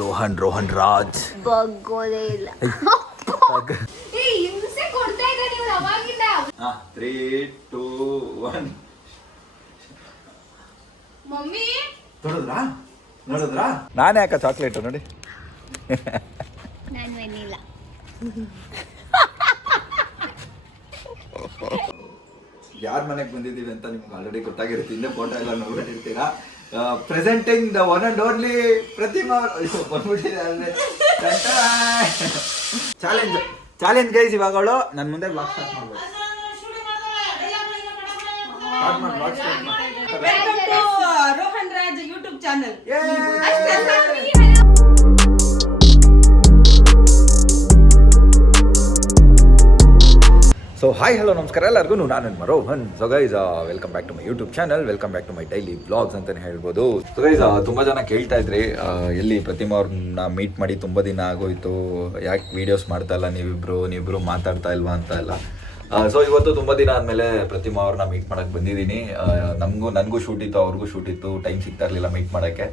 ರೋಹನ್ ರಾಜ್ ಬಗ್ಗೋದೇ ಇಲ್ಲ. Three two one. Mummy ನೋಡಿದ್ರಾ ನಾನೇ ಯಾಕ ಚಾಕ್ಲೇಟ್ ನೋಡಿ. ನಾನು ವೆನಿಲ್ಲ. ಯಾರ ಮನೆಗೆ ಬಂದಿದ್ದೀವಿ ಅಂತ ನಿಮ್ಗೆ ಆಲ್ರೆಡಿ ಗೊತ್ತಾಗಿರುತ್ತೆ. ಹಿಂದೆ ಫೋಟೋ ಎಲ್ಲ ನೋಡ್ಬಿಟ್ಟಿರ್ತೀರಾ. Presenting the one and only Prathima ಬಂದ್ಬಿಟ್ಟಿದ್ದಾರೆ. Challenge guys. ಇವಾಗ ಅವಳು ನನ್ನ ಮುಂದೆ ಬ್ಲಾಗ್ ಸ್ಟಾರ್ಟ್ ಮಾಡ್ಬೋದು. Rohan Raj YouTube channel. So hi hello ನಮಸ್ಕಾರ ಎಲ್ಲರಿಗೂ. ನಾನು Rohan. So guys welcome back to my YouTube channel, welcome back to my daily vlogs ಅಂತಲೇ ಹೇಳ್ಬೋದು. ಸೊ ಗೈಸ್ ತುಂಬ ಜನ ಕೇಳ್ತಾ ಇದ್ರಿ ಎಲ್ಲಿ ಪ್ರತಿಮಾ ಅವ್ರನ್ನ ಮೀಟ್ ಮಾಡಿ ತುಂಬ ದಿನ ಆಗೋಯ್ತು, ಯಾಕೆ ವೀಡಿಯೋಸ್ ಮಾಡ್ತಾ ಇಲ್ಲ ನೀವಿಬ್ರು ಮಾತಾಡ್ತಾ ಇಲ್ವಾ ಅಂತ ಎಲ್ಲ. ಸೊ ಇವತ್ತು ತುಂಬ ದಿನ ಆದಮೇಲೆ ಪ್ರತಿಮಾ ಅವ್ರನ್ನ ಮೀಟ್ ಮಾಡೋಕ್ಕೆ ಬಂದಿದ್ದೀನಿ. ನನಗೂ ಶೂಟ್ ಇತ್ತು, ಅವ್ರಿಗೂ ಶೂಟ್ ಇತ್ತು, ಟೈಮ್ ಸಿಗ್ತಾ ಇರಲಿಲ್ಲ ಮೀಟ್ ಮಾಡೋಕ್ಕೆ.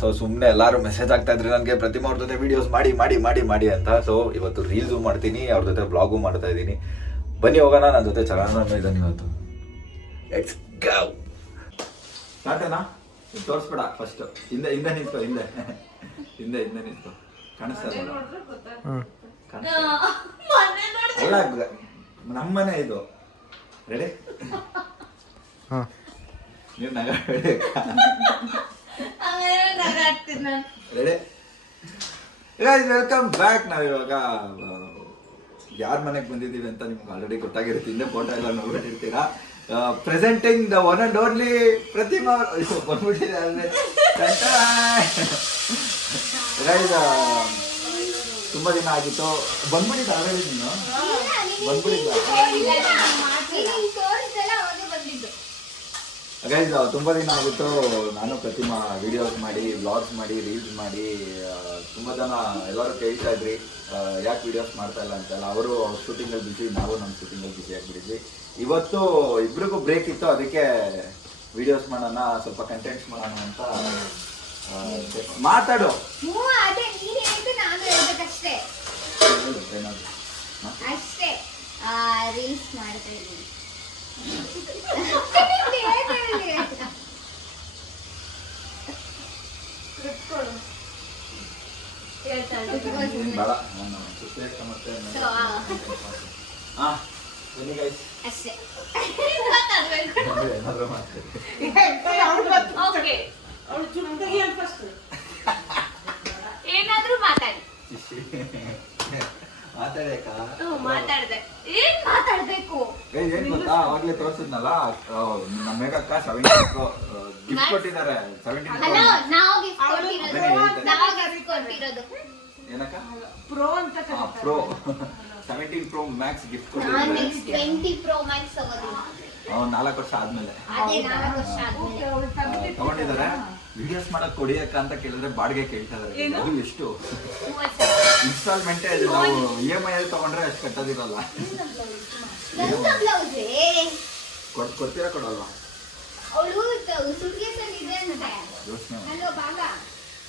ಸೊ ಸುಮ್ಮನೆ ಎಲ್ಲರೂ ಮೆಸೇಜ್ ಆಗ್ತಾ ಇದ್ರಿ ನನಗೆ, ಪ್ರತಿಮಾ ಅವ್ರ ಜೊತೆ ವೀಡಿಯೋಸ್ ಮಾಡಿ ಅಂತ. ಸೊ ಇವತ್ತು ರೀಲ್ಸು ಮಾಡ್ತೀನಿ, ಅವ್ರ ಜೊತೆ ಬ್ಲಾಗು ಮಾಡ್ತಾ ಇದ್ದೀನಿ. ಬನ್ನಿ ಹೋಗೋಣ. ನನ್ನ ಜೊತೆ ಚಲನ ಇದ್ದಾನೆ ಇವತ್ತು. Let's go. ಸ್ಟಾರ್ಟೇನಾ? ತೋರಿಸ್ಬೇಡ ಫಸ್ಟ್. ಹಿಂದೆ ನಿಂತು, ಹಿಂದೆ ನಿಂತು ಕಾಣಿಸ್ತಾ ಇಲ್ಲ. ಅಲ್ಲ, ನಮ್ಮನೆ ಇದು. ರೆಡಿ? ನೀವು ನಗಾಡ್ಬೇಡಿ. ರೆಡಿ? Welcome back. ನಾವಿವಾಗ ಯಾರ ಮನೆಗೆ ಬಂದಿದ್ದೀವಿ ಅಂತ ನಿಮ್ಗೆ ಆಲ್ರೆಡಿ ಗೊತ್ತಾಗಿರುತ್ತೆ. ಹಿಂದೆ ಫೋಟೋ ಎಲ್ಲ ನೋಡ್ಬಿಟ್ಟಿರ್ತೀರಾ. Presenting the one and only Prathima ಬಂದ್ಬಿಟ್ಟಿದ್ದಾರೆ. ತುಂಬ ದಿನ ಆಗಿತ್ತು. ಬಂದ್ಬಿಟ್ಟಿದ್ದ ಆಲ್ರೆಡಿ ನೀನು? ಬಂದ್ಬಿಟ್ಟಿದ್ದ ಗೈಸ್. ತುಂಬ ದಿನ ಆಗಿತ್ತು. ನಾನು ಪ್ರತಿಮಾ ವಿಡಿಯೋಸ್ ಮಾಡಿ, ವ್ಲಾಗ್ಸ್ ಮಾಡಿ, ರೀಲ್ಸ್ ಮಾಡಿ. ತುಂಬ ಜನ ಎಲ್ಲರೂ ಕೇಳ್ತಾ ಇದ್ರಿ ಯಾಕೆ ವಿಡಿಯೋಸ್ ಮಾಡ್ತಾ ಇಲ್ಲ ಅಂತೆಲ್ಲ. ಅವರು ಅವ್ರ ಶೂಟಿಂಗಲ್ಲಿ ಬಿಸಿ, ನಾವು ನಮ್ಮ ಶೂಟಿಂಗಲ್ಲಿ ಬಿಸಿ ಆಗಿಬಿಟ್ಟಿದ್ವಿ. ಇವತ್ತು ಇಬ್ರಿಗೂ ಬ್ರೇಕ್ ಇತ್ತು, ಅದಕ್ಕೆ ವಿಡಿಯೋಸ್ ಮಾಡೋಣ, ಸ್ವಲ್ಪ ಕಂಟೆಂಟ್ಸ್ ಮಾಡೋಣ ಅಂತ. ಮಾತಾಡು. ಅಷ್ಟೇ ರೀಲ್ಸ್ ಮಾಡ್ತಾ ಇದ್ದೀನಿ. ಏನಾದ್ರೂ ಮಾತಾಡಿ. ಮಾತಾಡ್ದೆ. ಏನ್ ಮಾತಾಡ್ಬೇಕು? ಏನ್ ಗೊತ್ತಾ, ಅವಾಗ್ಲೇ ತೋರಿಸಿದ್ನಲ್ಲ, ನಮ್ಮ ಮೇಘಕ್ಕ 17 ಗಿಫ್ಟ್ ಕೊಟ್ಟಿದ್ದಾರೆ. 17 ಏನಕ್ಕ? ಪ್ರೋ ಅಂತ. ಪ್ರೋ 17 ಪ್ರೋ ಮ್ಯಾಕ್ಸ್ ಗಿಫ್ಟ್ ಕೊಟ್ಟಿದ್ದಾರೆ. 20 ಪ್ರೋ ಮ್ಯಾಕ್ಸ್ 4 ವರ್ಷ ಆದ್ಮೇಲೆ ತಗೊಂಡಿದ್ದಾರೆ. ವಿಡಿಯೋಸ್ ಮಾಡಕ್ ಕೊಡಿಯಕ್ಕ ಅಂತ ಕೇಳಿದ್ರೆ ಬಾಡಿಗೆ ಕೇಳ್ತಾ ಇದಾರೆ. ಅದು ಎಷ್ಟು ಇನ್ಸ್ಟಾಲ್ಮೆಂಟ್? ನಾವು EMI ಅಲ್ಲಿ ತಗೊಂಡ್ರೆ ಅಷ್ಟು ಕಟ್ಟೋದಿರಲ್ಲ. ಕೊಡ್ತೀರಾ ಕೊಡಲ್ವಾ?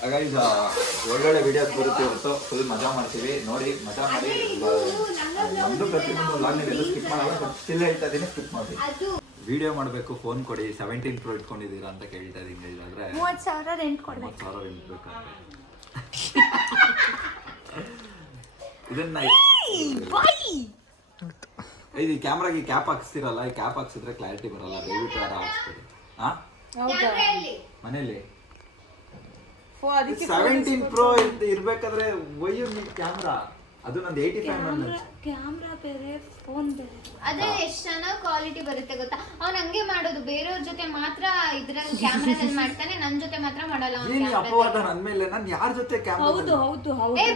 ಹಾಗಾಗಿ ಒಳ್ಳೊಳ್ಳೆ ವಿಡಿಯೋಸ್ ಬರುತ್ತೆ ಇವತ್ತು. ಫುಲ್ ಮಜಾ ಮಾಡ್ತೀವಿ. ನೋಡಿ, ಮಜಾ ಮಾಡಿ. ನಮ್ದು ಪ್ರತಿಯೊಂದು ವ್ಲಾಗ್ ನೀವು ಎಲ್ಲೂ ಸ್ಕಿಪ್ ಮಾಡಲ್ಲ. ಬಟ್ ಸ್ಟಿಲ್ ಹೇಳ್ತಾ ಇದೀನಿ, ಸ್ಕಿಪ್ ಮಾಡಿ. ವಿಡಿಯೋ ಮಾಡಬೇಕು, ಫೋನ್ ಕೊಡಿ. 17 ಪ್ರೋ ಇಟ್ಕೊಂಡಿದ್ದೀರಾ ಅಂತ ಕೇಳ್ತಾ ಇದೀನಿ. ಇಲ್ಲಾಂದ್ರೆ 30,000 ರೆಂಟ್ ಕೊಡ್ಬೇಕು. 30,000 ರೆಂಟ್ ಬೇಕಂತ. ಇದನ್ನ ಇದು ಕ್ಯಾಮ್ರಾಗೆ ಕ್ಯಾಪ್ ಹಾಕ್ಸ್ತಿರಲ್ಲ, ಈ ಕ್ಯಾಪ್ ಹಾಕ್ಸಿದ್ರೆ ಕ್ಲಾರಿಟಿ ಬರಲ್ಲ. ದಯವಿಟ್ಟು ಯಾರು ಹಾಕ್ಸ್ಕೊಡಿ. ಮನೇಲಿ 17 ಪ್ರೋ ಇರ್ಬೇಕಾದ್ರೆ ವೈರ್ ಕ್ಯಾಮ್ರಾ, ಅದು ನಂದು 85mm ಕ್ಯಾಮ್ರಾ ಬೇರೆ, ಫೋನ್ ಬೇರೆ. ಅದೇ ಎಷ್ಟು ಚೆನ್ನಾಗಿ ಕ್ವಾಲಿಟಿ ಬರುತ್ತೆ ಗೊತ್ತಾ. ಅವ್ನು ಹಂಗೆ ಮಾಡೋದು, ಬೇರೆಯವ್ರ ಜೊತೆ ಮಾತ್ರ ಇದ್ರಲ್ಲಿ ಕ್ಯಾಮ್ರಾದಲ್ಲಿ ಮಾಡ್ತಾನೆ, ನನ್ ಜೊತೆ ಮಾತ್ರ ಮಾಡಲ್ಲ. ಏನು ಅಪವಾದ ನನ್ನ ಮೇಲೆ? ನಾನು ಯಾರ ಜೊತೆ ಕ್ಯಾಮ್ರಾ? ಹೌದು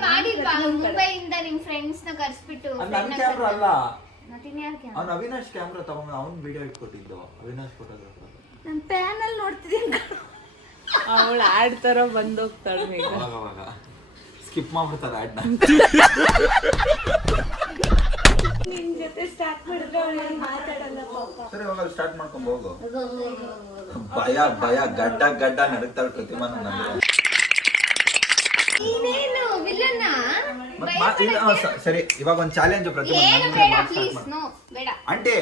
ಮಾಡಿಲ್ವಾ? ಮುಂಬೈಯಿಂದ ನಿಮ್ ಫ್ರೆಂಡ್ಸ್ ನ ಕರ್ಸ್ಬಿಟ್ಟು. ನನ್ನ ಕ್ಯಾಮ್ರಾ ಅಲ್ಲ, ಕ್ಯಾಮ್ರಾ. ಅವ್ನು ಅವಿನಾಶ್ ಕ್ಯಾಮ್ರಾ ತಗೊಂಡು ಅವ್ನು ವಿಡಿಯೋ ಇಟ್ಕೊಟ್ಟಿದ್ದು. ಅವಿನಾಶ್ ಫೋಟೋಗ್ರಾಫರ್. ನಾನು ಪ್ಯಾನಲ್ ನೋಡ್ತಿದ್ದೀನಿ. ಅವಳು ಆಡ್ ತರ ಬಂದೋಗ್ತಾಳೆ. ಅವಾಗ ಸ್ಕಿಪ್ ಮಾಡ್ಬಿಡ್ತಾರೆ ಆಡ್ನ. ನಿನ್ ಜೊತೆ ಸ್ಟಾರ್ಟ್ ಮಾಡಿದ್ರೆ ಮಾತಾಡಲ್ಲ ಪಾಪ. ಸರಿ, ಹೋಗಲ್ಲ, ಸ್ಟಾರ್ಟ್ ಮಾಡ್ಕೊಂಡು ಹೋಗು. ಭಯ ಗಡ್ಡ ನಡುಕ್ತಾಳೆ ಪ್ರತಿಮಾ. ಸರಿ ಇವಾಗ ಒಂದು ಚಾಲೆಂಜ್ ಏನು ಬೇಡ ಪ್ಲೀಸ್ ನೋ ಬೇಡ ಆಂಟಿ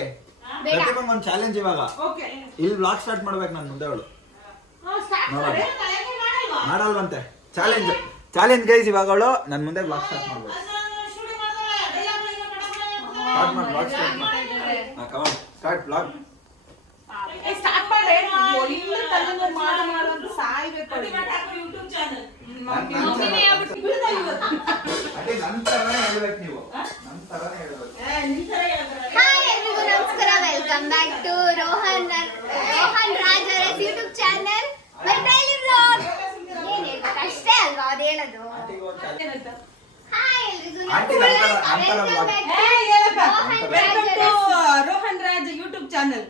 ಬೇಡ. ಪ್ರತಿಮಂಗ್ ಒಂದು ಚಾಲೆಂಜ್ ಇವಾಗ ಓಕೆ ಇಲ್ಲಿ ಬ್ಲಾಗ್ ಸ್ಟಾರ್ಟ್ ಮಾಡ್ಬೇಕು ನಾನು ಮುಂದೆ ಅವಳು ಸ್ಟಾರ್ಟ್ ಮಾಡಿ ಮಾಡಲ್ವಾ ಮಾಡಲ್ವಂತೆ ಚಾಲೆಂಜ್ ಗೈಸ್ ಇವಾಗ ಅವಳು ನನ್ನ ಮುಂದೆ ಬ್ಲಾಗ್ ಸ್ಟಾರ್ಟ್ ಮಾಡ್ಬೇಕು ಸ್ಟಾರ್ಟ್ ಮಾಡಿ ಬ್ಲಾಗ್ ಸ್ಟಾರ್ಟ್ ಮಾಡಿ ಸ್ಟಾರ್ಟ್ ಬ್ಲಾಗ್ ಸ್ಟಾರ್ಟ್ ಮಾಡಿ ಒಳ್ಳೆ ತಲೆನೋವು ಮಾಡು ಅಂತ ಸಾಯ್ಬೇಕು ಯೂಟ್ಯೂಬ್ ಚಾನಲ್ ಅದೇ ನಂತರನೇ ಹೇಳ್ಬೇಕು ನೀವು ನಂತರನೇ ಹೇಳ್ಬೇಕು ಹಾಯ್ ಎಲ್ರಿಗೂ ನಮಸ್ಕಾರ welcome back to Rohan Raj ಅವರ YouTube channel my daily vlog ಏನ್ ಹೇಳ್ಬೇಕು ಅಷ್ಟೇ ಅಲ್ವಾ ಅದು ಹೇಳೋದು ಹಾಯ್ ಎಲ್ರಿಗೂ ರೋಹನ್ ರಾಜ್ ಯೂಟ್ಯೂಬ್ ಚಾನಲ್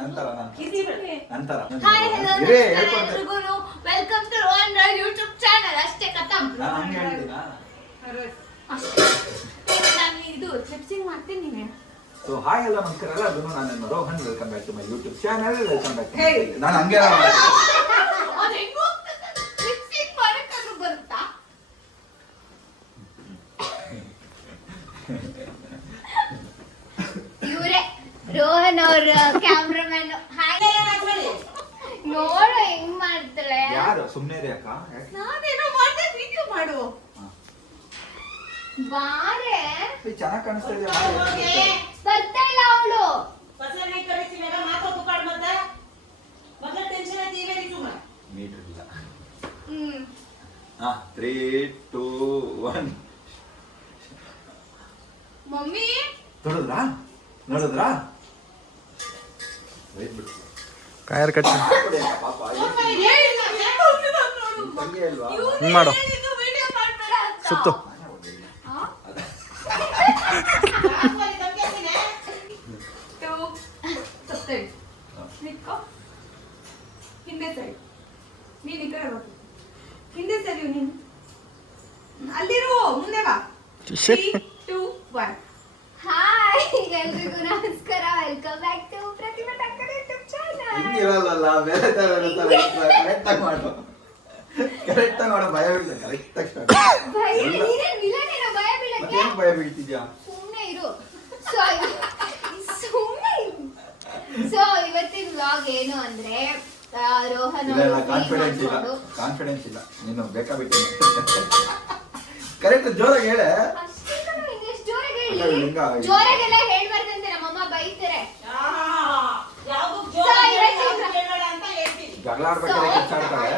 ನಂತರ ಹಾಯ್ ಹಲೋ ಇರೇ ಹೇಳ್ಕೊಡ್ತೇನೆ ಎಲ್ರಿಗೂ welcome to Rohan Raj YouTube channel ಅಷ್ಟೇ ಖತಮ್ ನಾನು ಹಂಗೆ ಹೇಳ್ತೀನಾ ನಾನು ಇದು ಲಿಪ್ಸಿಂಗ್ ಮಾಡ್ತೀನಿ ನೀವೇ ಸೊ ಹಾಯ್ ಹಲೋ ನಮಸ್ಕಾರ ಎಲ್ಲರಿಗೂ ನಾನು ನಿಮ್ಮ Rohan welcome back to my YouTube channel welcome back Hey. ನಾನು ಹಂಗೆ ಅದು ಹೆಂಗ್ ಹೋಗ್ತದೆ ಲಿಪ್ಸಿಂಗ್ ಮಾಡಕ್ಕಾದ್ರೂ ಬರುತ್ತಾ ಇವರೇ ರೋಹನ್ ಅವ್ರ ಕ್ಯಾಮ್ರಾಮನ್ ಹಾಯ್ ನೋಡು ಹೆಂಗ್ ಮಾಡ್ತಾಳೆ ಯಾರು ಸುಮ್ಮನೆ ಇದೆ ಅಕ್ಕ ಯಾಕೆ? ನಾನೇನೋ ಮಾಡ್ದೆ ವಿಡಿಯೋ ಮಾಡು ಬಾರೆ ಏ, ಚೆನ್ನಾಗ್ ಕಾಣಿಸ್ತಾ ಇದೆ ಬರ್ತಾ ಇಲ್ಲ ಅವಳು ಮೀಟರ್ ಇಲ್ಲ ಹ್ಮ್ 3 2 1 ಮಮ್ಮಿ ನೋಡಿದ್ರಾ ವೇಟ್ ಬಿಡು ಕಾಯರ್ ಕಟ್ಟಿ ಕೊಡಿ ಅಕ್ಕ, ಪಾಪ ತಂಗಿ ಅಲ್ವಾ ಹಿಂಗ್ ಮಾಡು ಸುತ್ತು ಹಿಂದೆ ಸೈಡ್ ನೀನ್ ಈ ಕಡೆ ಬರ್ಬೇಕು ಹಿಂದೆ ಸರಿ ನೀನು ಅಲ್ಲಿರು ಮುಂದೆ ಬಾ 3 2 1 ಹಾಯ್ ಎಲ್ರಿಗೂ ನಮಸ್ಕಾರ ವೆಲ್ಕಮ್ ಬ್ಯಾಕ್ ಟು ಪ್ರತಿಭಾ ಟಕ್ಕರ್ ಯೂಟ್ಯೂಬ್ ಚಾನಲ್ ಹಿಂಗಿರಲ್ಲ ಬೇರೆ ತರ ಇರುತ್ತಲ್ಲ ಕರೆಕ್ಟಾಗಿ ಮಾಡು ಭಯ ಬೀಳ್ತ ಕರೆಕ್ಟಾಗಿ ಸ್ಟಾರ್ಟ್ ಭಯ ನೀನೇ ವಿಲನೇನೋ ಭಯ ಬೀಳಕ್ಕೆ ಮತ್ತೇನು ಭಯ ಬೀಳ್ತಿದ್ಯಾ ಸುಮ್ಮನೆ ಇರು ಸುಮ್ಮನೆ ಸೊ ಇವತ್ತಿನ ವ್ಲಾಗ್ ಏನು ಅಂದ್ರೆ ರೋಹನ್ ಇಲ್ಲ ಅವರು ಕಾನ್ಫಿಡೆನ್ಸ್ ಇಲ್ಲ ನೀನು ಬೇಕಾ ಬಿಟ್ಟು ಕರೆಕ್ಟ್ ಜೋರಾಗಿ ಹೇಳೆ ಅಷ್ಟೇ ಕಣೋ, ಇನ್ನು ಎಷ್ಟು ಜೋರಾಗಿ ಅಲ್ಲ, ಹೇಳಿ ಹಿಂಗ ಜೋರಾಗೆಲ್ಲ ಹೇಳ್ಬಾರ್ದಂತೆ ನಮ್ಮಮ್ಮ ಬೈತಾರೆ ಜಗಳ ಆಡ್ಬೇಕಾದ್ರೆ ಕಿಚ್ಚಾಡ್ತಾರೆ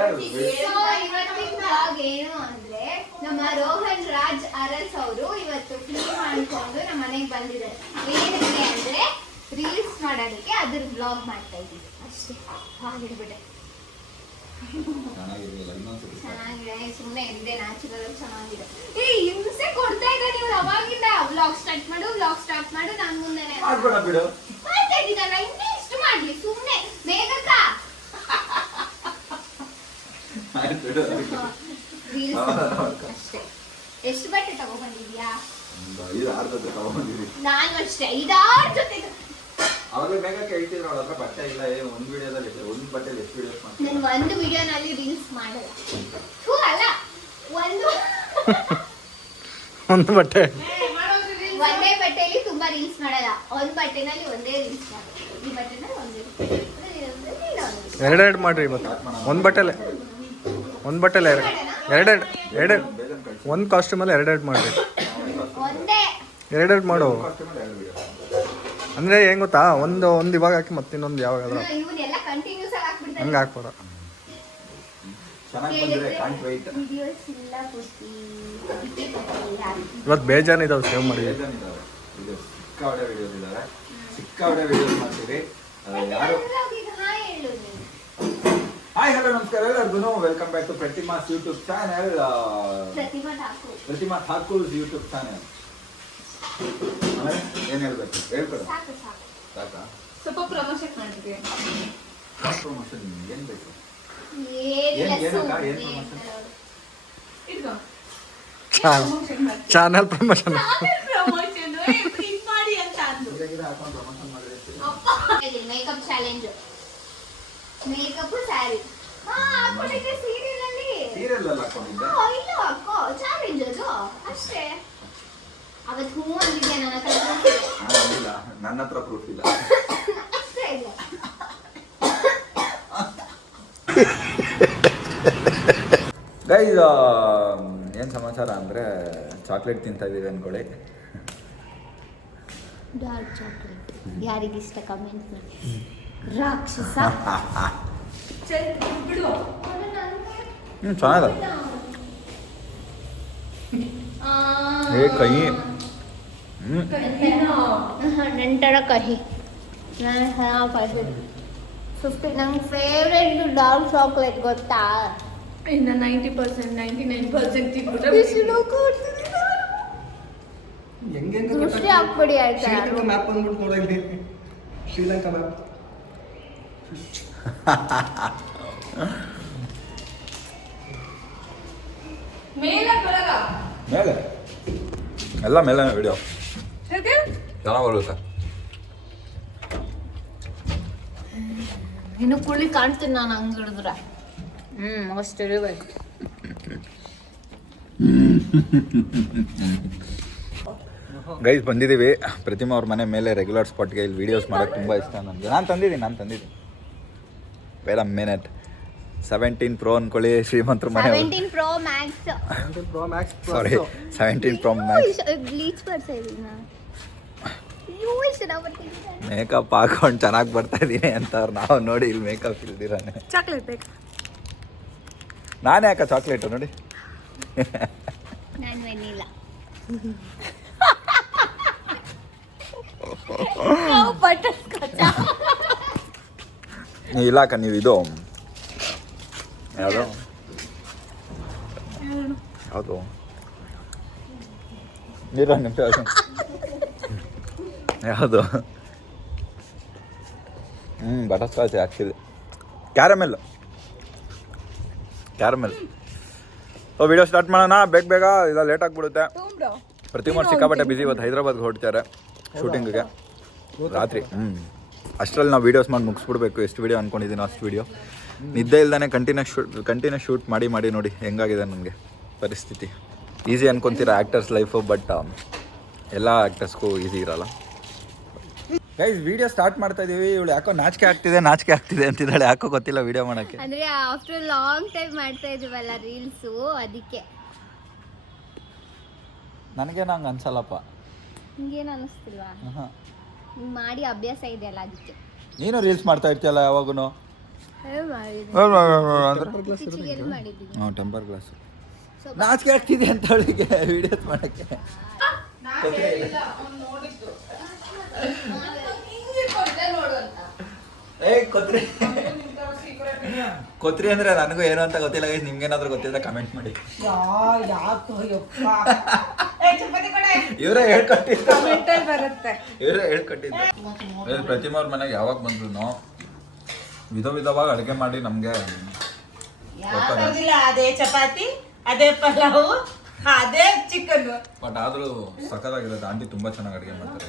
ಸೊ ಇವತ್ತಿನ ವ್ಲಾಗ್ ಏನು ಅಂದ್ರೆ ನಮ್ಮ ರೋಹನ್ ರಾಜ್ ಅರಸ್ ಅವರು ಇವತ್ತು ಕ್ಲೀನ್ ಮಾಡ್ಕೊಂಡು ನಮ್ಮ ಮನೆಗೆ ಬಂದಿದ್ದಾರೆ ಏನಕ್ಕೆ ಅಂದ್ರೆ ರೀಲ್ಸ್ ಮಾಡೋದಕ್ಕೆ ಅದ್ರ ವ್ಲಾಗ್ ಮಾಡ್ತಾ ಇದ್ದೀವಿ ಅಷ್ಟೇ ಹಾಗಿರ್ಬಿಟ್ಟೆ ಚೆನ್ನಾಗಿರ್ಲಿಲ್ಲ ಇನ್ನೊಂದ್ಸತಿ ಚೆನ್ನಾಗಿದೆ ಸುಮ್ಮನೆ ಇದೆ ನ್ಯಾಚುರಲ್ ಚೆನ್ನಾಗಿದೆ ಹಿಂಸೆ ಕೊಡ್ತಾ ಇದ್ದ ನೀವು ಅವಾಗಿಂದ ವ್ಲಾಗ್ ಸ್ಟಾರ್ಟ್ ಮಾಡು ನಾನು ಮುಂದೆನೆ ಮಾಡ್ಬೇಡ ಬಿಡು ಮಾಡ್ತಾ ಇದ್ದೀನಲ್ಲ ಇನ್ನೇ ಇಷ್ಟು ಮಾಡ್ಲಿ ಸುಮ್ಮನೆ ಬೇಗಕ್ಕ ಆಯ್ತು ಬಿಡು ರೀಲ್ಸ್ ಅಷ್ಟೇ ಎಷ್ಟು ಬಟ್ಟೆ ತಗೊಂಡ್ಬಂದಿದ್ಯಾ ಒಂದು 5-6 ಜೊತೆ ತಗೊಂಡಿದ್ದೀವಿ ನಾನು ಅಷ್ಟೇ 5-6 ಜೊತೆ ಅವಾಗಲೇ ಬೇಗ ಕೇಳ್ತಿದ್ರು ಅವ್ರ ಹತ್ರ ಬಟ್ಟೆ ಇಲ್ಲ ಒಂದು ವಿಡಿಯೋದಲ್ಲಿ ಒಂದು ಬಟ್ಟೆಲಿ ಎಷ್ಟು ವಿಡಿಯೋಸ್ ಮಾಡ್ತೀನಿ ನಾನು ಒಂದು ವಿಡಿಯೋನಲ್ಲಿ ರೀಲ್ಸ್ ಮಾಡಲ್ಲ ಅಲ್ಲ ಒಂದು ಬಟ್ಟೆ ಒಂದೇ ಬಟ್ಟೆಯಲ್ಲಿ ತುಂಬಾ ರೀಲ್ಸ್ ಮಾಡಲ್ಲ ಒಂದು ಬಟ್ಟೆನಲ್ಲಿ ಒಂದೇ ರೀಲ್ಸ್ ಮಾಡೋದು ಈ ಬಟ್ಟೆನಲ್ಲಿ ಒಂದೇ ಎರಡೆರಡು ಮಾಡ್ರಿ ಇವತ್ತು ಒಂದು ಬಟ್ಟೆಲೆ ಎರಡೆರಡು ಬೇಗನೆ ಕಳಿಸಿ ಒಂದು ಕಾಸ್ಟ್ಯೂಮಲ್ಲಿ ಎರಡೆರಡು ಮಾಡ್ರಿ ಒಂದೇ ಎರಡೆರಡು ಮಾಡು ಕಾಸ್ಟ್ಯೂಮಲ್ಲಿ 2 ವಿಡಿಯೋ ಅಂದರೆ ಏನು ಗೊತ್ತಾ ಒಂದು ಇವಾಗ ಹಾಕಿ ಮತ್ತೆ ಇನ್ನೊಂದು ಯಾವಾಗಾದ್ರೂ ಇವನ್ನೆಲ್ಲ ಕಂಟಿನ್ಯೂಸ್ ಆಗಿ ಹಾಕ್ಬಿಡ್ತಾರೆ ಹಂಗೆ ಹಾಕ್ಬೋದ ಚೆನ್ನಾಗಿ ಬಂದ್ರೆ ಕಾಂಟ್ ವೈಟ್ ವಿಡಿಯೋಸ್ ಇಲ್ಲ ಪೂರ್ತಿ ಇವತ್ತು ಬೇಜಾನಿದಾವೆ ಸೇವ್ ಮಾಡಿ ಬೇಜಾನಿದ್ದಾವೆ ಇದು ಸಿಕ್ಕಾವಡೆ ವಿಡಿಯೋಸ್ ಇದ್ದಾವೆ ಸಿಕ್ಕಾವಡೆ ವಿಡಿಯೋಸ್ ಮಾಡ್ತೀವಿ ಯಾರು ಹಾಯ್ ಹೇಳು ನೀನು ಹಾಯ್ ಹಲೋ ನಮಸ್ಕಾರ ಎಲ್ಲರಿಗೂ welcome back to Prathima's YouTube channel Prathima Thakur's YouTube channel ಆಮೇಲೆ ಏನು ಹೇಳ್ಬೇಕು ಹೇಳ್ಕೊಡು ಸಾಕು ಸಾಕು ಸಾಕಾ ಸ್ವಲ್ಪ ಪ್ರಮೋಷನ್ ಮಾಡಿದ್ವಿ ಪ್ರಮೋಷನ್ ಏನು ಬೇಕು ಏನಿಲ್ಲ ಏನಕ್ಕ? ಏನ್ ಸುಮ್ನೆ promotion? ಇದ್ಗೋ channel channel promotion promotion print ಮಾಡಿ ಅಂತ ಅಂದ್ರು ಗಿಡ ಹಾಕೊಂಡು ಪ್ರಮೋಷನ್ ಮಾಡಿದ್ರೆ ಮೇಕಪ್ ಚಾಲೆಂಜ್ ಮೇಕಪ್ ಸ್ಯಾರಿ ಹಾಕೊಂಡಿದ್ದೆ ಸೀರಿಯಲ್ ಅಲ್ಲಿ ಸೀರಿಯಲ್ ಎಲ್ಲ ಹಾಕೊಂಡಿದ್ದೆ. ಇಲ್ಲ ಅಕ್ಕೋ ಚಾಲೆಂಜ್ ಅದು ಅಷ್ಟೇ. ಅವತ್ತು ಹೂ ಅಂದಿದ್ದೆ ನನ್ನ ಹತ್ರ proof ಇದೆ. ಇಲ್ಲ ನನ್ನ ಹತ್ರ ಪ್ರೂಫ್ ಇಲ್ಲ. ಅಷ್ಟೇ ಇಲ್ಲ. ಗೈಸ್ ಏನು ಸಮಾಚಾರ ಅಂದರೆ ಚಾಕ್ಲೇಟ್ ತಿಂತಾ ಇದ್ದೀವಿ ಅಂದ್ಕೊಳ್ಳಿ. ಡಾರ್ಕ್ ಚಾಕ್ಲೇಟ್ ಯಾರಿಗಿಷ್ಟ ಕಮೆಂಟ್ ಮಾಡಿ. ರಾಕ್ಷಸ ಬಿಡು. ಚೆನ್ನಾಗಿದೆ. ಏ ಕೈ ನಂತರ ಕಹಿ. ನಾನು ಕಹಿ 50 ನಂಗೆ ಫೇವ್ರೆಟ್ ಡಾರ್ಕ್ ಚಾಕ್ಲೇಟ್ ಗೊತ್ತಾ? ಇನ್ನು 90% 99% ತಿಂದ್ಬಿಟ್ರೆ ದೃಷ್ಟಿ ಹಾಕ್ಬಿಡಿ ಆಯ್ತಾ? ಮ್ಯಾಪ್ ಬಂದ್ಬಿಟ್ಟು ನೋಡ ಇಲ್ಲಿ ಶ್ರೀಲಂಕಾ ಮ್ಯಾಪ್. ಮೇಲೆ ಕೆಳಗ ಮೇಲೆ ಎಲ್ಲ ಮೇಲೆ ವಿಡಿಯೋ ಹೇಗೆ ಚೆನ್ನಾಗಿ ಬರುತ್ತೆ. ಇನ್ನು ಕುಳಿ ಕಾಣ್ತೀನಿ ನಾನು ಹಂಗೆ ಹಿಡಿದ್ರೆ. ಅಷ್ಟು ಇರಬೇಕು. ಗೈಸ್ ಬಂದಿದ್ದೀವಿ ಪ್ರತಿಮಾ ಅವ್ರ ಮನೆ ಮೇಲೆ ರೆಗ್ಯುಲರ್ ಸ್ಪಾಟ್ಗೆ. ಇಲ್ಲಿ ವೀಡಿಯೋಸ್ ಮಾಡೋಕ್ಕೆ ತುಂಬ ಇಷ್ಟ ನನಗೆ. ನಾನು ತಂದಿದ್ದೀನಿ ಬೇಡ ಮಿನಿಟ್ 17 Pro ಅನ್ಕೊಳ್ಳಿ. ಶ್ರೀಮಂತರ ಮನೆ 17 Pro Max. Pro Max ಸಾರಿ 17 Pro Max. ಬ್ಲೀಚ್ ಬರ್ತಾ ಇದೀನಿ ನಾನು. ಮೇಕಪ್ ಹಾಕೊಂಡು ಚೆನ್ನಾಗಿ ಬರ್ತಾ ಇದ್ದೀನಿ ಅಂತ ಅವ್ರು ನಾವು ನೋಡಿ ಇಲ್ಲಿ ಮೇಕಪ್ ಇಲ್ದಿರಾನೆ. ಚಾಕ್ಲೇಟ್ ಬೇಕು. ನಾನೇ ಯಾಕೆ ಚಾಕ್ಲೇಟು ನೋಡಿ. ನಾನು ವೆನಿಲಾ. ಇಲ್ಲಾಕ ನೀವು ಇದು ಯಾವುದು ನೀರು ನಿಮಿಷ ಯಾವುದು butter scotch actually caramel. Video start ಮಾಡೋಣ ಬೇಗ ಇಲ್ಲ ಲೇಟ್ ಆಗಿಬಿಡುತ್ತೆ. ಪ್ರತಿಮೂರು ಸಿಕ್ಕಾಪಟ್ಟೆ ಬಿಸಿ. ಇವತ್ತು ಹೈದ್ರಾಬಾದ್ಗೆ ಹೊರಡ್ತಾರೆ ಶೂಟಿಂಗಿಗೆ ರಾತ್ರಿ. ಅಷ್ಟರಲ್ಲಿ ನಾವು ವೀಡಿಯೋಸ್ ಮಾಡಿ ಮುಗಿಸ್ಬಿಡ್ಬೇಕು. ಎಷ್ಟು ವೀಡಿಯೋ ಅಂದ್ಕೊಂಡಿದ್ದೀನೋ ಅಷ್ಟು ವೀಡಿಯೋ. ನಿದ್ದೆ ಇಲ್ದೇ ಕಂಟಿನ್ಯೂಸ್ ಶೂಟ್ ಮಾಡಿ ನೋಡಿ ಹೆಂಗಾಗಿದೆ ನನಗೆ ಪರಿಸ್ಥಿತಿ. ಈಸಿ ಅನ್ಕೊತೀರ ಆ್ಯಕ್ಟರ್ಸ್ ಲೈಫು, ಬಟ್ ಎಲ್ಲ ಆ್ಯಕ್ಟರ್ಸ್ಗೂ ಈಸಿ ಇರಲ್ಲ. ಗೈಸ್ ವಿಡಿಯೋ ಸ್ಟಾರ್ಟ್ ಮಾಡ್ತಾ ಇದೀವಿ. ಇವಳು ಯಾಕೋ ನಾಚಿಕೆ ಆಗ್ತಿದೆ ಅಂತಿದ್ದಾಳೆ. ಯಾಕೋ ಗೊತ್ತಿಲ್ಲ ವಿಡಿಯೋ ಮಾಡೋಕ್ಕೆ. ಅಂದ್ರೆ ಆಫ್ಟರ್ ಲಾಂಗ್ ಟೈಮ್ ಮಾಡ್ತಾ ಇದೀವಲ್ಲ ರೀಲ್ಸು, ಅದಕ್ಕೆ. ನನಗೇನು ಹಂಗೆ ಅನ್ಸಲ್ಲಪ್ಪ. ನಿಂಗೇನು ಅನ್ನಿಸ್ತಿಲ್ವಾ? ನಿಂಗೆ ಮಾಡಿ ಅಭ್ಯಾಸ ಇದೆಯಲ್ಲ ಅದಕ್ಕೆ. ನೀನು ರೀಲ್ಸ್ ಮಾಡ್ತಾ ಇರ್ತೀಯಲ್ಲ ಯಾವಾಗೂ. ಟೆಂಪರ್ ಗ್ಲಾಸ್ ನಾಚಿಕೆ ಆಗ್ತಿದೆ ಅಂತ ಅವಳಿಗೆ ವಿಡಿಯೋಸ್ ಮಾಡೋಕ್ಕೆ. ಕೊತ್ರಿ ಅಂದ್ರೆ ನನಗೂ ಏನು ಅಂತ ಗೊತ್ತಿಲ್ಲ ಗೈಸ್. ನಿಮ್ಗೇನಾದ್ರೂ ಗೊತ್ತಿದ್ರೆ ಕಮೆಂಟ್ ಮಾಡಿ. ಇವರೇ ಹೇಳ್ಕೊಟ್ಟಿದ್ದು. ಪ್ರತಿಮಾ ಅವ್ರ ಮನೆಗೆ ಯಾವಾಗ ಬಂದ್ರು ವಿಧವಾಗಿ ಅಡುಗೆ ಮಾಡಿ ನಮ್ಗೆ ಅದೇ ಚಪಾತಿ, ಅದೇ ಪಲಾವು, ಅದೇ ಚಿಕನ್. ಬಟ್ ಆದ್ರೂ ಸಖತ್ತಾಗಿರುತ್ತೆ. ಆಂಟಿ ತುಂಬಾ ಚೆನ್ನಾಗಿ ಅಡುಗೆ ಮಾಡ್ತಾರೆ.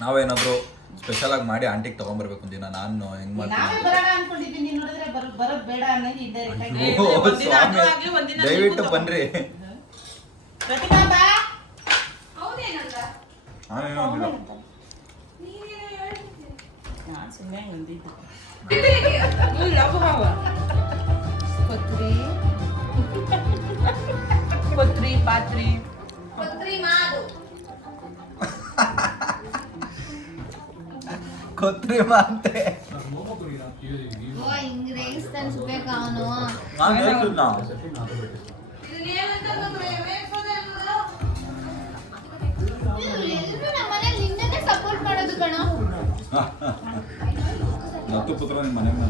ನಾವೇನಾದ್ರೂ ಸ್ಪೆಷಲ್ ಆಗಿ ಮಾಡಿ ಆಂಟಿಗೆ ತಗೊಂಡ್ಬರ್ಬೇಕು ದಿನ. ನಾನು ಹೆಂಗ್ ಮಾಡ್ತೀನಿ ದಯವಿಟ್ಟು ಬನ್ರಿ. ಕೊತ್ರಿ ಪಾತ್ರಿ ಕೊತ್ರಿ ಮಾತೆ ಸಪೋರ್ಟ್ ಮಾಡೋದು ಕಣ. ನತ್ತು ಪುತ್ರ ನಿಮ್ಮ ಮನೆಗೆ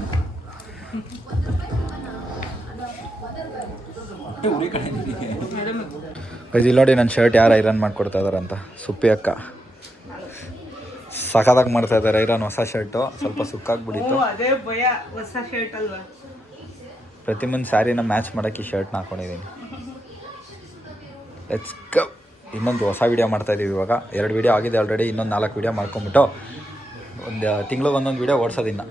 ಇಲ್ಲಿ ನೋಡಿ ನನ್ನ ಶರ್ಟ್ ಯಾರು ಐರನ್ ಮಾಡ್ಕೊಡ್ತಾ ಇದಾರಂತ. ಸುಪ್ಪಿ ಅಕ್ಕ ಸಖತ್ತಾಗಿ ಮಾಡ್ತಾ ಇದ್ದಾರೆ ಐರನ್. ಹೊಸ ಶರ್ಟು ಸ್ವಲ್ಪ ಸುಕ್ಕಾಗ್ಬಿಟ್ಟಿತ್ತು. ಅದೇ ಭಯ, ಹೊಸ ಶರ್ಟ್ ಅಲ್ವಾ. ಪ್ರತಿಮನ್ ಸ್ಯಾರಿನ ಮ್ಯಾಚ್ ಮಾಡೋಕ್ಕೆ ಈ ಶರ್ಟ್ನ ಹಾಕೊಂಡಿದ್ದೀನಿ. Let's go. ಇನ್ನೊಂದು ಹೊಸ ವೀಡಿಯೋ ಮಾಡ್ತಾ ಇದ್ದೀವಿ ಇವಾಗ. 2 ವೀಡಿಯೋ ಆಗಿದೆ ಆಲ್ರೆಡಿ. ಇನ್ನೊಂದು 4 ವೀಡಿಯೋ ಮಾಡ್ಕೊಂಬಿಟ್ಟು ಒಂದು ತಿಂಗಳು ಒಂದೊಂದು ವೀಡಿಯೋ ಓಡಿಸೋದಿನ್ನ.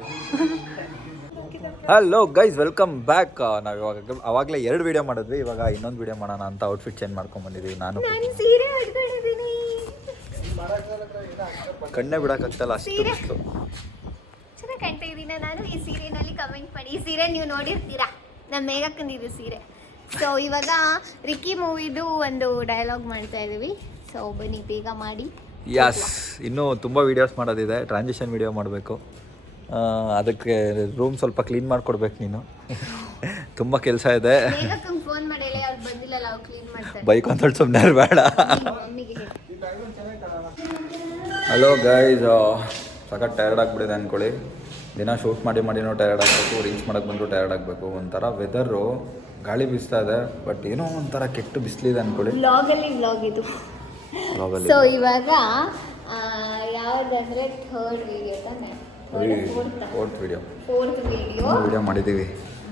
Hello guys, welcome back. ನಾವು ಅವಾಗಲೇ 2 ವಿಡಿಯೋ ಮಾಡಿದ್ವಿ, ಇವಾಗ ಇನ್ನೊಂದು ವಿಡಿಯೋ ಮಾಡೋಣ ಅಂತ ಔಟ್ಫಿಟ್ ಚೇಂಜ್ ಮಾಡ್ಕೊಂಡು ಬಂದಿದ್ದೀವಿ. ನಾನು ಸೀರೆ ಉಟ್ಕೊಂಡಿದ್ದೀನಿ. ಕಣ್ಣೇ ಬಿಡೋಕ್ಕಾಗ್ತಲ್ಲ, ಅಷ್ಟು ಬಿಸಿಲು. ಚೆನ್ನಾಗಿ ಕಾಣ್ತಾ ಇದ್ದೀನ ನಾನು ಈ ಸೀರೆನಲ್ಲಿ? ಕಮೆಂಟ್ ಮಾಡಿ. ಈ ಸೀರೆ ನೀವು ನೋಡಿರ್ತೀರಾ, ನಮ್ಮ ಮೇಘಕ್ಕಂದಿದ್ದು ಸೀರೆ. ಸೊ ಇವಾಗ ರಿಕ್ಕಿ ಮೂವಿದು ಒಂದು ಡೈಲಾಗ್ ಮಾಡ್ತಾ ಇದ್ದೀವಿ. ಸೊ ಬನ್ನಿ ಬೇಗ ಮಾಡಿ. ಯಸ್, ಇನ್ನೂ ತುಂಬ ವೀಡಿಯೋಸ್ ಮಾಡೋದಿದೆ. ಟ್ರಾನ್ಸಿಷನ್ ವಿಡಿಯೋ ಮಾಡಬೇಕು, ಅದಕ್ಕೆ ರೂಮ್ ಸ್ವಲ್ಪ ಕ್ಲೀನ್ ಮಾಡಿಕೊಡ್ಬೇಕು ನೀನು. ತುಂಬ ಕೆಲಸ ಇದೆ. ಮೇಘಕ್ಕಂಗೆ ಫೋನ್ ಮಾಡಿ, ಅವ್ರು ಬಂದಿಲ್ಲಲ್ಲ, ಅವ್ರು ಕ್ಲೀನ್ ಮಾಡ್ತಾರೆ. ಬೈಕ್ ಅಂತ ಸುಮ್ಮನೆ ಬೇಡ. ಮಮ್ಮಿಗೆ ಹೇಳಿ. ಹಲೋ ಗೈಸ್, ಸಖತ್ ಟಯರ್ಡ್ ಆಗಿಬಿಟ್ಟಿದೆ ಅಂದ್ಕೊಳ್ಳಿ. ದಿನ ಶೂಟ್ ಮಾಡಿನೂ ಟಯರ್ಡ್ ಆಗಬೇಕು, ರೀಲ್ಸ್ ಮಾಡೋಕ್ಕೆ ಬಂದರೂ ಟಯರ್ಡ್ ಆಗಬೇಕು. ಒಂಥರ ವೆದರು ಗಾಳಿ ಬೀಸ್ತಾ ಇದೆ, ಬಟ್ ಏನೋ ಒಂಥರ ಕೆಟ್ಟು ಬಿಸಿಲಿದೆ ಅಂದ್ಕೊಳ್ಳಿ. ವ್ಲಾಗ್ ಇದು. ಸೊ ಇವಾಗ ಯಾವುದಂದ್ರೆ ಥರ್ಡ್ ವಿಡಿಯೋ ತಾನೆ? ಫೋರ್ತ್ ವಿಡಿಯೋ ಮಾಡಿದ್ದೀವಿ.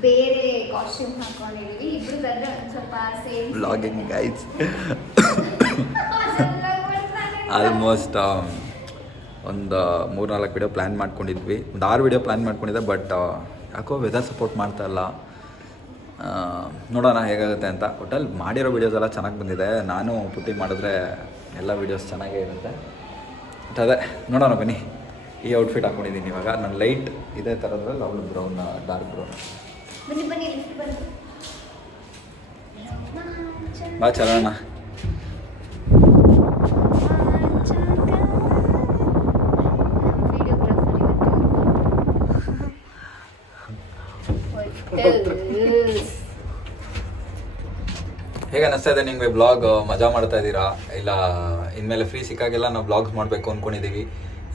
ಬೇರೆ ಕಾಸ್ಟ್ಯೂಮ್ ಹಾಕೊಂಡಿದೀವಿ. ಇಬ್ರು ಬಂದ್ರೆ ಒಂದು ಸ್ವಲ್ಪ ಸೇಮ್ ವ್ಲಾಗಿಂಗ್ ಗೈಸ್. ಆಲ್ಮೋಸ್ಟ್ ಒಂದು 3-4 ವಿಡಿಯೋ ಪ್ಲ್ಯಾನ್ ಮಾಡ್ಕೊಂಡಿದ್ವಿ. ಒಂದು 6 ವಿಡಿಯೋ ಪ್ಲ್ಯಾನ್ ಮಾಡ್ಕೊಂಡಿದ್ದೆ, ಬಟ್ ಯಾಕೋ ವೆದರ್ ಸಪೋರ್ಟ್ ಮಾಡ್ತಾ ಇಲ್ಲ. ನೋಡೋಣ ಹೇಗಾಗುತ್ತೆ ಅಂತ. ಒಟ್ಟಲ್ಲಿ ಮಾಡಿರೋ ವೀಡಿಯೋಸ್ ಎಲ್ಲ ಚೆನ್ನಾಗಿ ಬಂದಿದೆ. ನಾನು ಪುಟ್ಟಿ ಮಾಡಿದ್ರೆ ಎಲ್ಲ ವೀಡಿಯೋಸ್ ಚೆನ್ನಾಗೇ ಇರುತ್ತೆ. ಬಟ್ ಅದೇ ನೋಡೋಣ ಬನ್ನಿ. ಈ ಔಟ್ಫಿಟ್ ಹಾಕ್ಕೊಂಡಿದ್ದೀನಿ ಇವಾಗ. ನಾನು ಲೈಟ್ ಇದೇ ಥರದ್ರಲ್ಲಿ, ಅವಳು ಬ್ರೌನ್, ಡಾರ್ಕ್ ಬ್ರೌನ್. ಬನ್ನಿ ಬಾ ಚಲೋಣ. ಹೇಗೆ ಅನ್ನಿಸ್ತಾ ಇದೆ ನಿಮಗೆ ಬ್ಲಾಗ್? ಮಜಾ ಮಾಡ್ತಾ ಇದ್ದೀರಾ? ಇಲ್ಲ ಇನ್ಮೇಲೆ ಫ್ರೀ ಸಿಕ್ಕಾಗೆಲ್ಲ ನಾವು ಬ್ಲಾಗ್ಸ್ ಮಾಡಬೇಕು ಅಂದ್ಕೊಂಡಿದ್ದೀವಿ.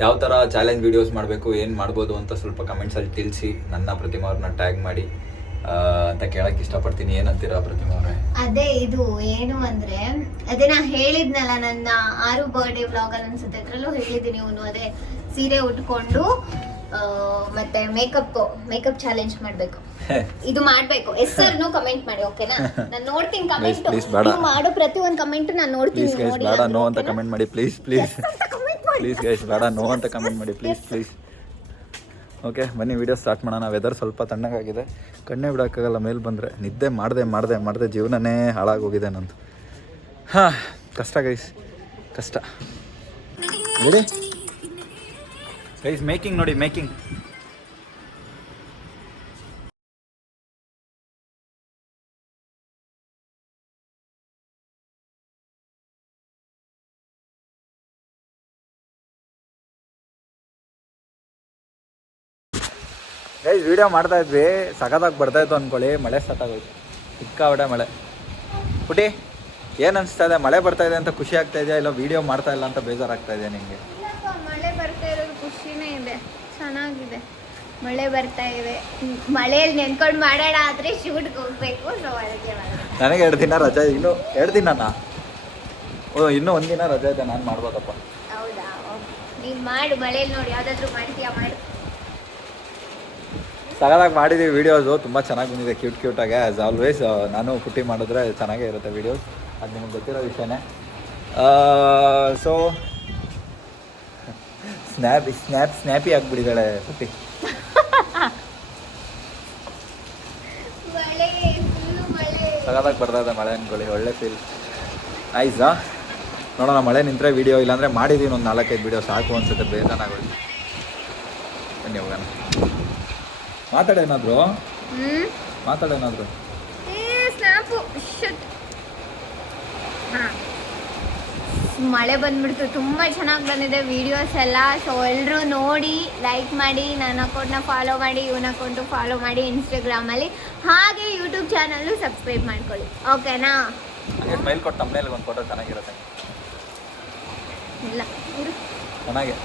ಯಾವ ಥರ ಚಾಲೆಂಜ್ ವೀಡಿಯೋಸ್ ಮಾಡಬೇಕು, ಏನು ಮಾಡ್ಬೋದು ಅಂತ ಸ್ವಲ್ಪ ಕಮೆಂಟ್ಸಲ್ಲಿ ತಿಳಿಸಿ. ನನ್ನ ಪ್ರತಿಮಾ ಅವ್ರನ್ನ ಟ್ಯಾಗ್ ಮಾಡಿ ಅಂತ ಕೇಳಕ್ಕೆ ಇಷ್ಟಪಡ್ತೀನಿ. ಏನಂತೀರಾ ಪ್ರತಿಮಾ ಅವರೇ? ಅದೇ ಇದು ಏನು ಅಂದ್ರೆ, ಅದೇ ನಾ ಹೇಳಿದ್ನಲ್ಲ ನನ್ನ 6 ಬರ್ಡೇ ವ್ಲಾಗ್ ಅಲ್ಲಿ ಅನ್ಸುತ್ತೆ, ಅದ್ರಲ್ಲೂ ಹೇಳಿದ್ದೀನಿ. ಇವನು ಅದೇ ಸೀರೆ ಉಟ್ಕೊಂಡು ಮತ್ತೆ ಮೇಕಪ್ ಚಾಲೆಂಜ್ ಮಾಡ್ಬೇಕು. ಇದು ಮಾಡ್ಬೇಕು. ಹೆಸರು ಕಮೆಂಟ್ ಮಾಡಿ, ಓಕೆನಾ? ನಾನು ನೋಡ್ತೀನಿ ಕಮೆಂಟ್. ನೀವು ಮಾಡೋ ಪ್ರತಿ ಒಂದು ಕಮೆಂಟ್ ನಾನು ನೋಡ್ತೀನಿ. ಬೇಡ ನೋ ಅಂತ ಕಮೆಂಟ್ ಮಾಡಿ ಪ್ಲೀಸ್. ಗೈಸ್ ಬೇಡ ನೋ ಅಂತ ಕಮೆಂಟ್ ಮಾಡಿ ಪ್ಲೀಸ್. ಓಕೆ ಬನ್ನಿ ವಿಡಿಯೋ ಸ್ಟಾರ್ಟ್ ಮಾಡೋಣ. ವೆದರ್ ಸ್ವಲ್ಪ ತಣ್ಣಗಾಗಿದೆ, ಕಣ್ಣೇ ಬಿಡೋಕ್ಕಾಗಲ್ಲ. ಮೇಲೆ ಬಂದರೆ ನಿದ್ದೆ ಮಾಡದೆ ಜೀವನನೇ ಹಾಳಾಗೋಗಿದೆ ನಂದು. ಕಷ್ಟ ಗೈಸ್, ಕಷ್ಟ. ನೋಡಿ ಗೈಸ್, ಮೇಕಿಂಗ್ ನೋಡಿ, ಮೇಕಿಂಗ್. ಗೈಸ್ ವಿಡಿಯೋ ಮಾಡ್ತಾ ಇದ್ವಿ, ಸಖತ್ತಾಗಿ ಬರ್ತಾಯಿತ್ತು ಅಂದ್ಕೊಳ್ಳಿ. ಮಳೆ ಸ್ಟಾರ್ಟ್ ಆಗೋಯ್ತು, ಸಿಕ್ಕಾಪಟ್ಟೆ ಮಳೆ. ಪುಟಿ ಏನು ಅನಿಸ್ತಾ ಇದೆ? ಮಳೆ ಬರ್ತಾ ಇದೆ ಅಂತ ಖುಷಿ ಆಗ್ತಾ ಇದೆಯಾ, ಇಲ್ಲ ವಿಡಿಯೋ ಮಾಡ್ತಾ ಇಲ್ಲ ಅಂತ ಬೇಜಾರಾಗ್ತಾ ಇದೆಯಾ ನಿಮಗೆ? ಮಳೆ ಬರ್ತಾ ಇರೋದು ಖುಷಿನೇ ಇದೆ, ಚೆನ್ನಾಗಿದೆ. ಮಳೆ ಬರ್ತಾ ಇದೆ, ಮಳೆಯಲ್ಲಿ ನೆನ್ಕೊಂಡು ಮಾಡೋಣ ಆದರೆ ಶೂಟ್ಗೆ ಹೋಗ್ಬೇಕು. ಸೊ ಅದಕ್ಕೆ ನನಗೆ 2 ದಿನ ರಜೆ, ಇನ್ನೂ 2 ದಿನನಾ? ಇನ್ನೂ 1 ದಿನ ರಜೆ ಇದೆ, ನಾನು ಮಾಡ್ಬೋದಪ್ಪ. ಹೌದಾ? ನೀನು ಮಾಡು, ಮಳೆಯಲ್ಲಿ ನೋಡಿ ಯಾವುದಾದ್ರೂ ಮಾಡ್ತೀಯಾ ಮಾಡು. ಸಗದಾಗಿ ಮಾಡಿದ್ದೀವಿ ವೀಡಿಯೋಸು, ತುಂಬ ಚೆನ್ನಾಗಿ ಬಂದಿದೆ, ಕ್ಯೂಟಾಗಿ. ಆ್ಯಸ್ ಆಲ್ವೇಸ್ ನಾನು ಪುಟ್ಟಿ ಮಾಡಿದ್ರೆ ಚೆನ್ನಾಗೇ ಇರುತ್ತೆ ವೀಡಿಯೋಸ್, ಅದು ನಿಮಗೆ ಗೊತ್ತಿರೋ ವಿಷಯನೇ. ಸೊ ಸ್ನ್ಯಾಪಿ ಆಗಿಬಿಟ್ಟಿದ್ದಾಳೆ ಪುಟ್ಟಿ. ಸಗದಾಗಿ ಬರ್ತಾಯಿದೆ ಮಳೆ ಅಂದ್ಕೊಳ್ಳಿ, ಒಳ್ಳೆ ಫೀಲ್. ನೈಸಾ? ನೋಡೋಣ, ಮಳೆ ನಿಂತರೆ ವೀಡಿಯೋ, ಇಲ್ಲಾಂದರೆ ಮಾಡಿದ್ದೀನಿ ಒಂದು 4-5 ವೀಡಿಯೋ ಸಾಕು ಅನ್ಸುತ್ತೆ, ಬೇಜಾರಾಗೋದು. ಬನ್ನಿ ಹೋಗೋಣ. ಮಾತಾಡೇನಾದ್ರು ಮಳೆ ಬಂದ್ಬಿಡ್ತು, ತುಂಬ ಚೆನ್ನಾಗಿ ಬಂದಿದೆ ವಿಡಿಯೋಸ್ ಎಲ್ಲ. ಸೊ ಎಲ್ಲರೂ ನೋಡಿ ಲೈಕ್ ಮಾಡಿ, ನನ್ನ ಅಕೌಂಟ್ನ ಫಾಲೋ ಮಾಡಿ, ಇವನ ಅಕೌಂಟು ಫಾಲೋ ಮಾಡಿ ಇನ್ಸ್ಟಾಗ್ರಾಮಲ್ಲಿ. ಹಾಗೆ ಯೂಟ್ಯೂಬ್ ಚಾನಲ್ಲು ಸಬ್ಸ್ಕ್ರೈಬ್ ಮಾಡ್ಕೊಳ್ಳಿ, ಓಕೆನಾ? ಸ್ಮೈಲ್ ಕೊಟ್ಟು ತಮ್ಮನೇಲಿ ಒಂದು ಫೋಟೋ ಚೆನ್ನಾಗಿರುತ್ತೆ. ಇಲ್ಲ ಚೆನ್ನಾಗಿ.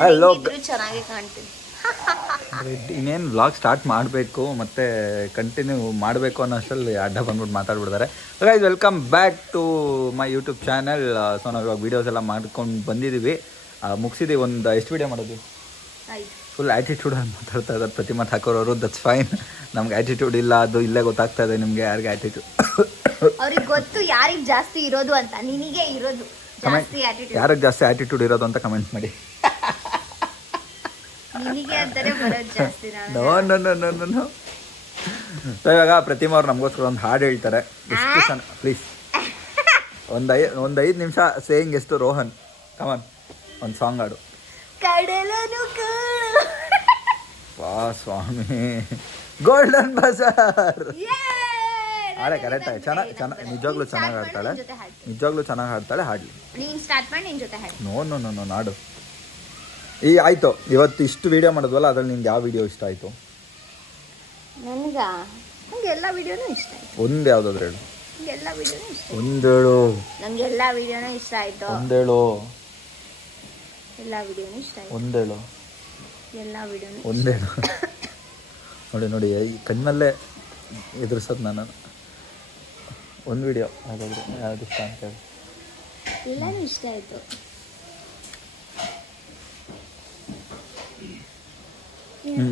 ಹಲೋ, ಚೆನ್ನಾಗಿ ಕಾಣ್ತೀನಿ. ಇನ್ನೇನು ವ್ಲಾಗ್ ಸ್ಟಾರ್ಟ್ ಮಾಡಬೇಕು ಮತ್ತು ಕಂಟಿನ್ಯೂ ಮಾಡಬೇಕು ಅನ್ನೋ ಅಷ್ಟರಲ್ಲಿ ಅಡ್ಡ ಬಂದ್ಬಿಟ್ಟು ಮಾತಾಡ್ಬಿಡ್ತಾರೆ. Guys welcome back to my YouTube channel. So ನಾವು ಇವಾಗ ವೀಡಿಯೋಸ್ ಎಲ್ಲ ಮಾಡ್ಕೊಂಡು ಬಂದಿದ್ದೀವಿ, ಮುಗಿಸಿದ್ದೀವಿ. ಒಂದು ಎಷ್ಟು ವೀಡಿಯೋ ಮಾಡೋದು? ಫುಲ್ ಆ್ಯಟಿಟ್ಯೂಡಲ್ಲಿ ಮಾತಾಡ್ತಾ ಇದ್ದಾರೆ ಪ್ರತಿಮಾ ಠಾಕೂರ್ ಅವರು. That's fine. ನಮ್ಗೆ ಆ್ಯಟಿಟ್ಯೂಡ್ ಇಲ್ಲ, ಅದು ಇಲ್ಲೇ ಗೊತ್ತಾಗ್ತಾ ಇದೆ ನಿಮಗೆ ಯಾರಿಗೆ ಆ್ಯಟಿಟ್ಯೂಡ್. ಅವ್ರಿಗೆ ಗೊತ್ತು ಯಾರಿಗೆ ಜಾಸ್ತಿ ಇರೋದು ಅಂತ. ನಿನಗೆ ಇರೋದು ಜಾಸ್ತಿ ಆಟಿಟ್ಯೂಡ್. ಯಾರಿಗೆ ಜಾಸ್ತಿ ಆ್ಯಟಿಟ್ಯೂಡ್ ಇರೋದು ಅಂತ ಕಮೆಂಟ್ ಮಾಡಿ. ನಿನಗೆ ಅಂತಾನೆ ಬರೋದು ಜಾಸ್ತಿ. No no no no no no. So ಇವಾಗ ಪ್ರತಿಮಾ ಅವ್ರು ನಮಗೋಸ್ಕರ ಒಂದು ಹಾಡು ಹೇಳ್ತಾರೆ. ಎಷ್ಟು ಚೆನ್ನಾಗಿ ಪ್ಲೀಸ್ ಒಂದು 5 ನಿಮಿಷ ಸೇಯಿಂಗ್ ಎಷ್ಟು ರೋಹನ್ ಕಮನ್ ಒಂದು ಸಾಂಗ್ ಹಾಡು. ಕಡಲನು ವಾ ಸ್ವಾಮಿ ಗೋಲ್ಡನ್ ಬಜಾರ್. ಹಾಡೆ ಕರೆಕ್ಟ್ ಆಗಿ ಚೆನ್ನಾಗಿ ನಿಜವಾಗ್ಲೂ ಚೆನ್ನಾಗಿ ಹಾಡ್ತಾಳೆ. ನಿಜವಾಗ್ಲೂ ಚೆನ್ನಾಗಿ ಹಾಡ್ತಾಳೆ. ಹಾಡಲಿ. ನೀನ್ ಸ್ಟಾರ್ಟ್ ಮಾಡಿ ನಿನ್ ಜೊತೆ ಹಾಡು. ನೋ ನೋ ನೋ ನೋ ನಾಡು. ಈ ಆಯಿತು, ಇವತ್ತು ಇಷ್ಟು ವೀಡಿಯೋ ಮಾಡಿದ್ವಲ್ಲ ಅದ್ರಲ್ಲಿ ನಿಂಗೆ ಯಾವ ವೀಡಿಯೋ ಇಷ್ಟ ಆಯಿತು? ನಂಗೆ ಎಲ್ಲ ವಿಡಿಯೋನೂ ಇಷ್ಟ ಆಯ್ತು. ಒಂದು ಯಾವುದಾದ್ರು ಹೇಳು. ಎಲ್ಲ ವಿಡಿಯೋನೂ ಇಷ್ಟ. ಒಂದೇಳು. ನಂಗೆ ಎಲ್ಲ ವಿಡಿಯೋನೂ ಇಷ್ಟ ಆಯ್ತು. ಒಂದೇಳು. ಎಲ್ಲ ವಿಡಿಯೋನೂ ಇಷ್ಟ ಆಯ್ತು. ಒಂದೇಳು. ಎಲ್ಲ ವಿಡಿಯೋನೂ ಒಂದೇಳು. ನೋಡಿ ನೋಡಿ ಈ ಕಣ್ಣಲ್ಲೇ ಎದುರಿಸೋದು ನಾನು. ಒಂದು ವಿಡಿಯೋ ಯಾವುದಾದ್ರು ಯಾವ್ದು ಇಷ್ಟ ಅಂತ ಹೇಳಿ. ಎಲ್ಲನೂ ಇಷ್ಟ ಆಯ್ತು.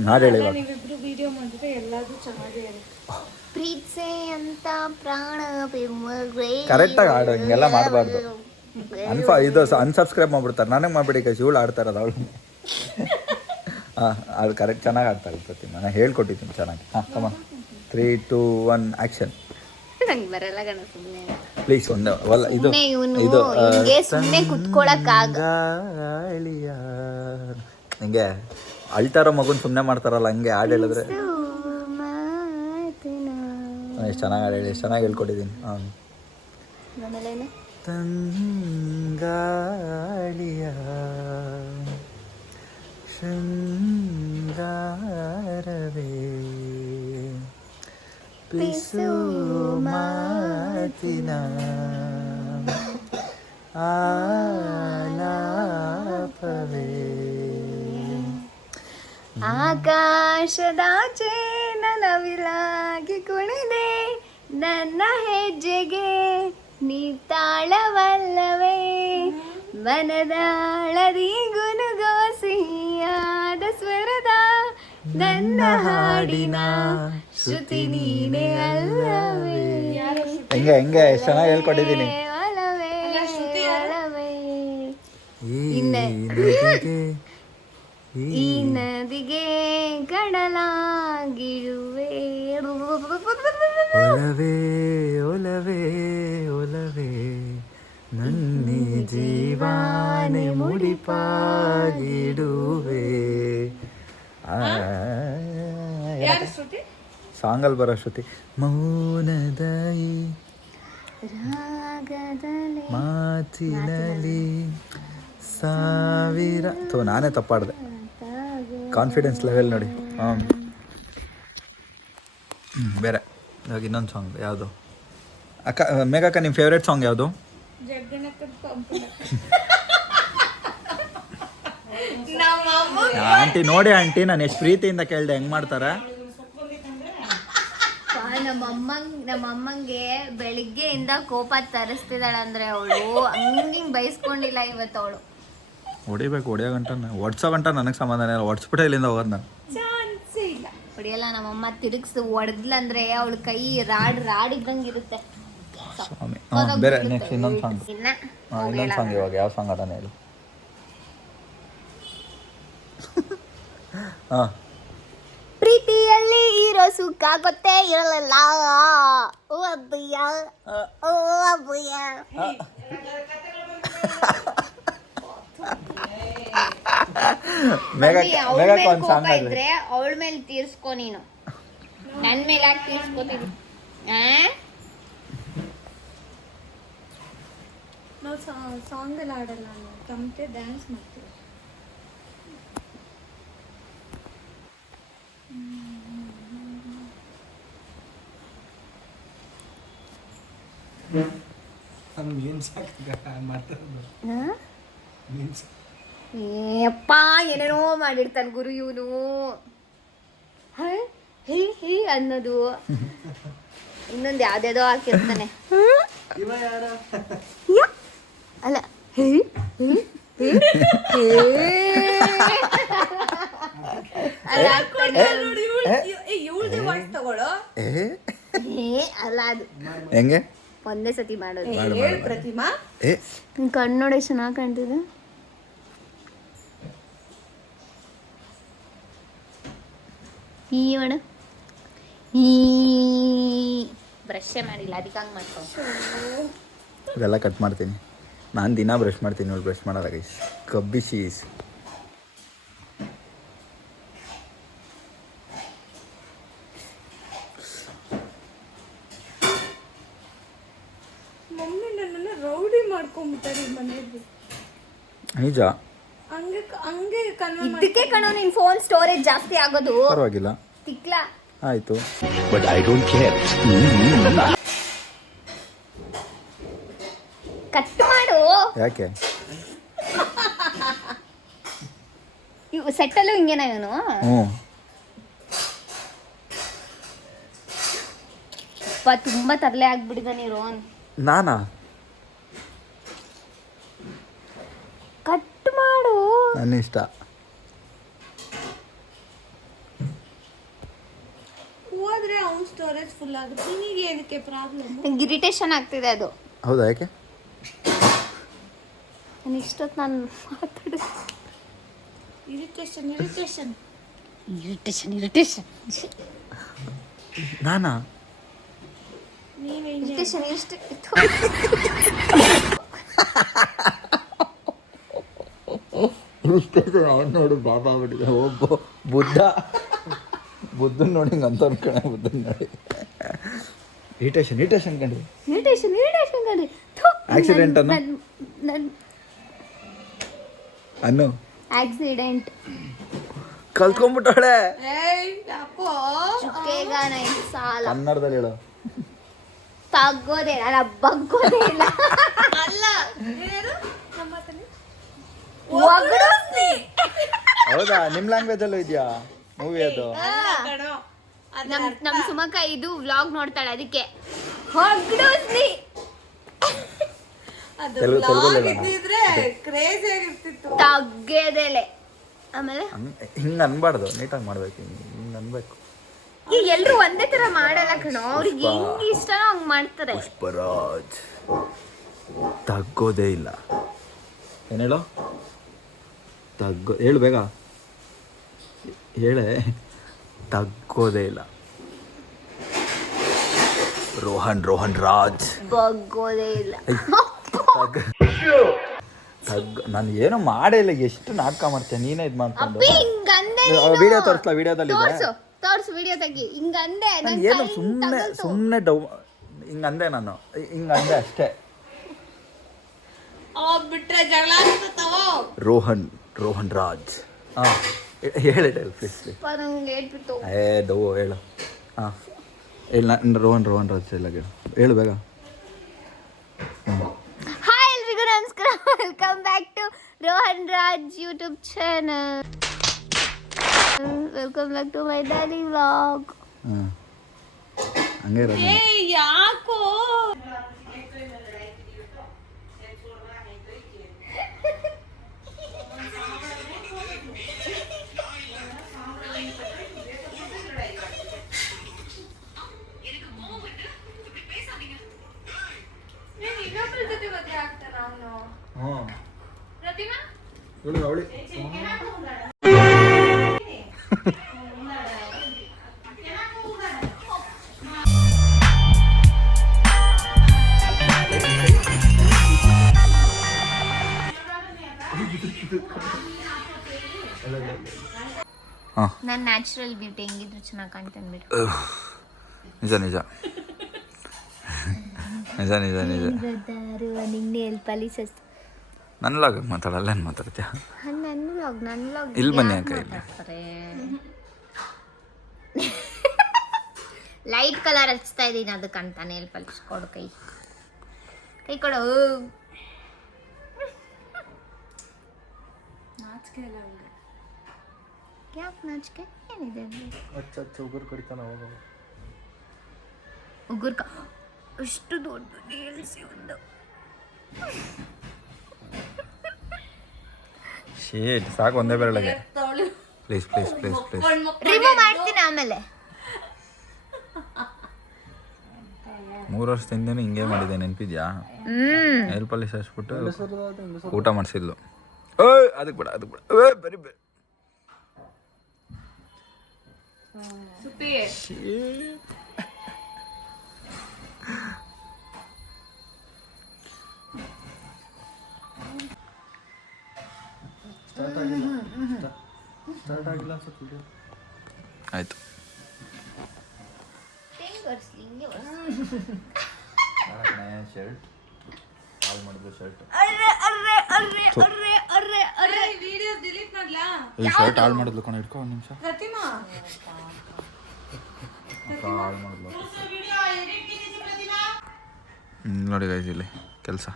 ಹಾಡು ಹೇಳಿ ಇವಾಗ. ನೀವಿಬ್ರು ವಿಡಿಯೋ ಮಾಡಿದ್ರೆ ಎಲ್ಲಾದ್ರೂ ಚೆನ್ನಾಗೇ ಇರುತ್ತೆ. ಪ್ರೀತ್ಸೆ ಅಂತ ಪ್ರಾಣ ಕರೆಕ್ಟಾಗಿ ಹಾಡು, ಹಿಂಗೆಲ್ಲ ಮಾಡಬಾರ್ದು. ಇದು ಅನ್ಸಬ್ಸ್ಕ್ರೈಬ್ ಮಾಡ್ಬಿಡ್ತಾರೆ. ನನಗೆ ಮಾಡ್ಬಿಡಿ ಕೈ ಇವಳು ಆಡ್ತಾ ಇರೋದು ಅವಳು. ಹಾಂ ಅದು ಕರೆಕ್ಟ್ ಚೆನ್ನಾಗಿ ಆಡ್ತಾಳೆ ಪ್ರತಿಮಾ. ನಾನು ಹೇಳ್ಕೊಟ್ಟಿದ್ದೀನಿ ಚೆನ್ನಾಗಿ. ಹಾಂ ಕಮ 3, 2, 1 ಆ್ಯಕ್ಷನ್. ನಂಗೆ ಬರಲ್ಲ ಗಣ ಸುಮ್ಮನೆ. ಪ್ಲೀಸ್ ಒಂದೇ ಅಲ್ಲ ಇದು ಇದು ಹಿಂಗೆ ಸುಮ್ಮನೆ ಕುತ್ಕೊಳಕ್ಕಾಗ ಹಿಂಗೆ ಅಳ್ತಾರೋ ಮಗುನ ಸುಮ್ಮನೆ ಮಾಡ್ತಾರಲ್ಲ ಹಂಗೆ ಹಾಡು ಹೇಳಿದ್ರೆ ಎಷ್ಟು ಚೆನ್ನಾಗಿ ಹಾಡು ಹೇಳಿ. ಎಷ್ಟು ಚೆನ್ನಾಗಿ ಹೇಳ್ಕೊಟ್ಟಿದ್ದೀನಿ. ಹಾಂ ಆಮೇಲೆ ತಂಗಾಳಿಯ ಶೃಂಗಾರವೇ ಪಿಸು ಮಾತಿನ ಆಲಾಪವೇ ಆಕಾಶದಾಚೆ ನನವಿಲಾಗಿ ಕುಣಿದೆ ನನ್ನ ಹೆಜ್ಜೆಗೆ ನೀ ತಾಳವಲ್ಲವೇ ಮನದಾಳದಿ ಗುನುಗೋ ಸಿಹಿಯಾದ ಸ್ವರದ ನನ್ನ ಹಾಡಿನ ಶ್ರುತಿ ನೀನೇ ಅಲ್ಲವೇ. ಹೆಂಗೆ ಹೆಂಗೆ ಎಷ್ಟು ಚೆನ್ನಾಗಿ ಹೇಳ್ಕೊಟ್ಟಿದ್ದೀನಿ. ಅಲವೇ ಅಲವೇ ಈ ನದಿಗೆ ಕಡಲಾಗಿರುವೆ ಒಲವೇ ಒಲವೇ ಒಲವೇ ನನ್ನಿ ಜೀವಾನೆ ಮುಡಿಪಾಗಿಡುವೆ. ಸಾಂಗಲ್ಲಿ ಬರೋ ಶ್ರುತಿ. ಮೌನದ ಈ ರಾಗದಲ್ಲಿ ಮಾತಿನಲ್ಲಿ ಸಾವಿರ ನಾನೇ ತಪ್ಪಾಡಿದೆ. ಕಾನ್ಫಿಡೆನ್ಸ್ ಲೆವೆಲ್ ನೋಡಿ. ಹಾಂ ಬೇರೆ ಇವಾಗ ಇನ್ನೊಂದು ಸಾಂಗ್ ಯಾವುದು ಅಕ್ಕ? ಮೇಘಕ್ಕ ನಿಮ್ಮ ಫೇವ್ರೇಟ್ ಸಾಂಗ್ ಯಾವುದು? ಆಂಟಿ ನೋಡಿ ಆಂಟಿ, ನಾನು ಎಷ್ಟು ಪ್ರೀತಿಯಿಂದ ಕೇಳಿದೆ ಹೆಂಗೆ ಮಾಡ್ತಾರೆ. ನಮ್ಮಮ್ಮಂಗೆ ಬೆಳಿಗ್ಗೆಯಿಂದ ಕೋಪ ತರಿಸ್ತಿದ್ದಾಳೆ ಅಂದ್ರೆ ಅವಳು ಹಂಗಿಂಗ್ ಬೈಸ್ಕೊಂಡಿಲ್ಲ ಇವತ್ತು ಅವಳು. ಹೊಡಿಬೇಕು, ಹೊಡಿಯೋ ಗಂಟ ಒಡ್ಸೋ ಗಂಟ ನನಗೆ ಸಮಾಧಾನ ಇಲ್ಲ. ಒಡ್ಸ್ಬಿಟ್ಟೆ ಇಲ್ಲಿಂದ ಹೋಗೋದು ನಾನು. ಹೊಡಿಯಲ್ಲ ನಮ್ಮಮ್ಮ. ತಿರುಗಿಸ್ ಹೊಡೆದ್ಲಂದ್ರೆ ಅವಳ ಕೈ ರಾಡ್ ಇದ್ದಂಗೆ ಇರುತ್ತೆ. ಸ್ವಾಮಿ. ಬೇರೆ ನೆಕ್ಸ್ಟ್ ಇನ್ನೊಂದು ಸಾಂಗ್. ಇನ್ನೊಂದು ಸಾಂಗ್ ಇವಾಗ ಯಾವ ಸಾಂಗ್ ಅದಾನೆ ಹೇಳು. ಹಾಂ ಪ್ರೀತಿಯಲ್ಲಿ ಇರೋ ಸುಖ ಗೊತ್ತೇ ಇರಲಿಲ್ಲ. ಓ ಅಬ್ಬಯ್ಯ ಓ ಅಬ್ಬಯ್ಯ. ಅವಳ ಮೇಲೆ ಕೋಪ ಇದ್ರೆ ಅವಳ ಮೇಲೆ ತೀರ್ಸ್ಕೊ ನೀನು. ನನ್ ಮೇಲೆ ಯಾಕೆ ತೀರ್ಸ್ಕೊತೀನಿ? ನಾವು ಸಾಂಗ್ ಎಲ್ಲ ಆಡಲ್ಲ, ತಮಟೆ ಡ್ಯಾನ್ಸ್ ಮಾಡ್ತೀವಿ. ಅಪ್ಪ ಏನೇನೋ ಮಾಡಿರ್ತಾನೆ ಗುರು ಇವನು. ಹೇ ಹೇ ಅನ್ನೋದು ಇನ್ನೊಂದು ಯಾವ್ದೇದೋ ಹಾಕಿರ್ತಾನೆ. ಅಲ್ಲ ಹೇ ಹೇ ಹೇ ಹೆಂಗೆ ಒಂದೇ ಸತಿ ಮಾಡೋದು. ಹೇಳು ಪ್ರತಿಮಾ. ಏ ನಿನ್ ಕಣ್ಣು ನೋಡಿ ಚೆನ್ನಾಗಿ ಕಾಣ್ತಿದೆ. ಈ ಮಾಡು. ಈ ಬ್ರಷೇ ಮಾಡಿಲ್ಲ ಅದಕ್ಕೆ ಹಂಗೆ ಮಾಡ್ಕೊ. ಇದೆಲ್ಲ ಕಟ್ ಮಾಡ್ತೀನಿ. ನಾನು ದಿನ ಬ್ರಷ್ ಮಾಡ್ತೀನಿ ನೋಡಿ, ಬ್ರಷ್ ಮಾಡಲ್ಲ ಗೈಸ್. ಕಬ್ಬಿ ಶೀಸ್ ಮಮ್ಮಿ ನನ್ನನ್ನು ರೌಡಿ ಮಾಡ್ಕೊಂಡ್ಬಿಟ್ಟಾರೆ ಈ ಮನೆಯಲ್ಲಿ. ನಿಜ. ಹಂಗೆ ಹಂಗೆ ಇದಕ್ಕೆ ಕಣೋ ನಿನ್ ಫೋನ್ ಸ್ಟೋರೇಜ್ ಜಾಸ್ತಿ ಆಗೋದು. ಪರವಾಗಿಲ್ಲ, ತಿಕ್ಲಾ ಆಯಿತು. ಕಟ್ ಮಾಡು. ಯಾಕೆ ಇವು ಸೆಟ್ಟಲ್ಲೂ ಹಿಂಗೇನ ಇವನು. ಹ್ಞೂ ತುಂಬಾ ತರಲೆ ಆಗ್ಬಿಟ್ಟಿದ್ದಾನೆ ರೋಹನ್. ನಾನಾ? ಕಟ್ ಮಾಡು. ನನ್ನ ಇಷ್ಟ. ಹೋದ್ರೆ ಅವ್ನ ಸ್ಟೋರೇಜ್ ಫುಲ್ ಆಗುತ್ತೆ. ನಿನಗೆ ಏನಕ್ಕೆ ಪ್ರಾಬ್ಲಮ್? ನಂಗೆ ಇರಿಟೇಷನ್ ಆಗ್ತಿದೆ ಅದು. ಹೌದಾ? ಯಾಕೆ? ನಾನು ಇಷ್ಟೊತ್ತು ನಾನು ಮಾತಾಡ ಇರಿಟೇಷನ್ ನಾನಾ? ನೀವೇ ಇರಿಟೇಷನ್ ಅವ್ನು ನೋಡು ಬಾಬಾ ಬಿಟ್ಟಿದೆ. ಒಬ್ಬ ಬುದ್ಧನ್ ನೋಡಿ ಹಿಂಗೆ ಅಂತ ಅನ್ಕೊಂಡೆ. ಬುದ್ಧನ್ ನೋಡಿ ಇರಿಟೇಷನ್ ಕಂಡ್ರಿ. ಕಂಡ್ರಿ. ಆಕ್ಸಿಡೆಂಟ್ ಅನ್ನು ಆಕ್ಸಿಡೆಂಟ್ ಕಲ್ತ್ಕೊಂಡ್ಬಿಟ್ಟವಳೆ. ಚುಕ್ಕೆಗಾನ ಸಾಲ ಕನ್ನಡದಲ್ಲಿ ಹೇಳು. ತಗ್ಗೋದೇ ಇಲ್ಲ, ಬಗ್ಗೋದೇ ಇಲ್ಲ. ಅಲ್ಲ ಏನು ನಮ್ಮ ಮಾತಲ್ಲಿ ಒಗ್ಗಡಿಸ್ಲಿ. ಹೌದಾ? ನಿಮ್ಮ ಲ್ಯಾಂಗ್ವೇಜಲ್ಲೂ ಇದೆಯಾ ಮೂವಿ ಅದು? ಕಣೋ. ನಮ್ ಸುಮಕ್ಕ ಇದು ವ್ಲಾಗ್ ನೋಡ್ತಾಳೆ ಅದಕ್ಕೆ ಹೊಗ್ಡಿಸ್ಲಿ. ಅದು ತೆಲುಗಲ್ಲಿ vlog ಹೇಳೋಣ. ಇದ್ದಿದ್ರೆ ಕ್ರೇಜಿ ಆಗಿರ್ತಿತ್ತು. ತಗ್ಗೇದೆಲೆ. ಆಮೇಲೆ ಹಿಂಗೆ ಅನ್ಬಾರ್ದು, ನೀಟಾಗಿ ಮಾಡ್ಬೇಕು. ಹಿಂಗೆ ಅನ್ಬೇಕು. ಈಗ ಎಲ್ರು ಒಂದೇ ತರ ಮಾಡಲ್ಲ ಕಣೋ. ಅವ್ರಿಗೆ ಹೆಂಗ್ ಇಷ್ಟನೋ ಹಂಗ್ ಮಾಡ್ತಾರೆ. ಪುಷ್ಪರಾಜ್ ತಗ್ಗೋದೇ ಇಲ್ಲ. ಏನು ಹೇಳು? ಹೇಳು ಬೇಗ ಹೇಳೆ. ತಗ್ಗೋದೇ ಇಲ್ಲ. ರೋಹನ್ ರಾಜ್ ಬಗ್ಗೋದೇ ಇಲ್ಲ. ನಾನು ಏನೋ ಮಾಡೇ ಇಲ್ಲ. ಎಷ್ಟು ನಾಟಕ ಮಾಡ್ತೇನೆ ನೀನೇ ಇದು ಮಾಡ್ಕೊಂಡು. ಅಪ್ಪಿ ಹಿಂಗಂದೆ ವಿಡಿಯೋ ತೋರಿಸ್ಲಾ? ವಿಡಿಯೋದಲ್ಲಿ ತೋರ್ಸು ವಿಡಿಯೋ ತೆಗಿ. ಹಿಂಗಂದೆ ನಾನು ಏನು ಸುಮ್ಮನೆ ಹಿಂಗಂದೆ. ನಾನು ಹಿಂಗಂದೆ ಅಷ್ಟೇ. ಬಿಟ್ರೆ ಜಗಳ ಆಗ್ತದೋ. ರೋಹನ್ ರಾಜ್. ಹಾಂ ಹೇಳಿ ಪ್ಲೀಸ್. ನಂಗೆ ಹೇಳ್ಬಿಟ್ಟು ಹೇಳು. ಹಾಂ ಹೇಳಿ. ನಾನು ರೋಹನ್ ರಾಜ್ ಎಲ್ಲ ಹೇಳು ಬೇಗ. ಹಾಯ್ ಎಲ್ರಿಗೂ ನಮಸ್ಕಾರ. Welcome back to Rohan Raj YouTube channel. Welcome back to my daily vlog. ಹಾಂ ಹಂಗೆ ಇರೋದು. ಯಾಕೋ ಇನ್ನೊಬ್ಬರ ಜೊತೆ ಮದುವೆ ಆಗ್ತಾನ ಅವನು. ಹ್ಞೂ ಪ್ರತಿಮಾ ಇವಳು ಅವಳಿ. ನನ್ನ ನ್ಯಾಚುರಲ್ ಬ್ಯೂಟಿ ಹೆಂಗಿದ್ರು ಚೆನ್ನಾಗಿ ಕಾಣ್ತಾನೆ ಬಿಡು. ನಿಜ ನಿನ್ನೆ ಎಲ್ಲಿ ಪಾಲಿಸಸ್. ನನ್ನ ಲಾಗ ಮಾತಾಡಲ್ಲ. ಏನು ಮಾತಾಡ್ತೀಯ? ನನ್ನ ವ್ಲಾಗ್ ಇಲ್ಲಿ ಬನ್ನಿ ಅಕ್ಕ. ಇಲ್ಲಿ ಲೈಟ್ ಕಲರ್ ಹಚ್ತಾ ಇದ್ದೀನಿ ಅದಕ್ಕಂತ ನೇಲ್ ಪಾಲಿಶ್ ಕೊಡು. ಕೈ ಕೊಡು. ನಾಚಿಕೆ ಇಲ್ಲ ಅವ್ಳಿಗೆ. ಯಾಕೆ ನಾಚಿಕೆ? ಏನಿದೆ ಉಗುರು ಕಡಿತಾನ ಅವಾಗ. ಉಗುರ್ಕ ಅಷ್ಟು ದೊಡ್ಡ ನೇಲ್ಸಿ ಒಂದು. ಶೇಟ್ ಸಾಕು ಒಂದೇ ಬೆರಳಿಗೆ. ಪ್ಲೀಸ್ ರಿಮೂವ್ ಮಾಡ್ತೀನಿ ಆಮೇಲೆ. 3 ವರ್ಷದಿಂದ ಹಿಂಗೆ ಮಾಡಿದೆ ನೆನಪಿದ್ಯಾ? ನೇಲ್ ಪಾಲಿಶ್ ಹಚ್ಬಿಟ್ಟು ಊಟ ಮಾಡಿಸಿದ್ಲು. ಓಯ್ ಅದಕ್ಕೆ ಬೇಡ ಓಯ್ ಬರೀ ಸುಪ್ಪಿ ಆಯ್ತು. ಶರ್ಟ್ ಹಾಳು ಮಾಡಿದ್ರು ಶರ್ಟ್. ವಿಡಿಯೋಸ್ ಡಿಲೀಟ್ ಮಾಡ್ಲಾ? ಈ ಶರ್ಟ್ ಹಾಳು ಮಾಡಿದ್ಲು ಕಣ. ಇಟ್ಕೊ ಒಂದು ನಿಮಿಷ. ಪ್ರತಿಮಾ ಹಾಳು ಮಾಡಿದ್ಲು. ನೋಡಿ ಗೈಸ್ ಇಲ್ಲಿ ಕೆಲಸ.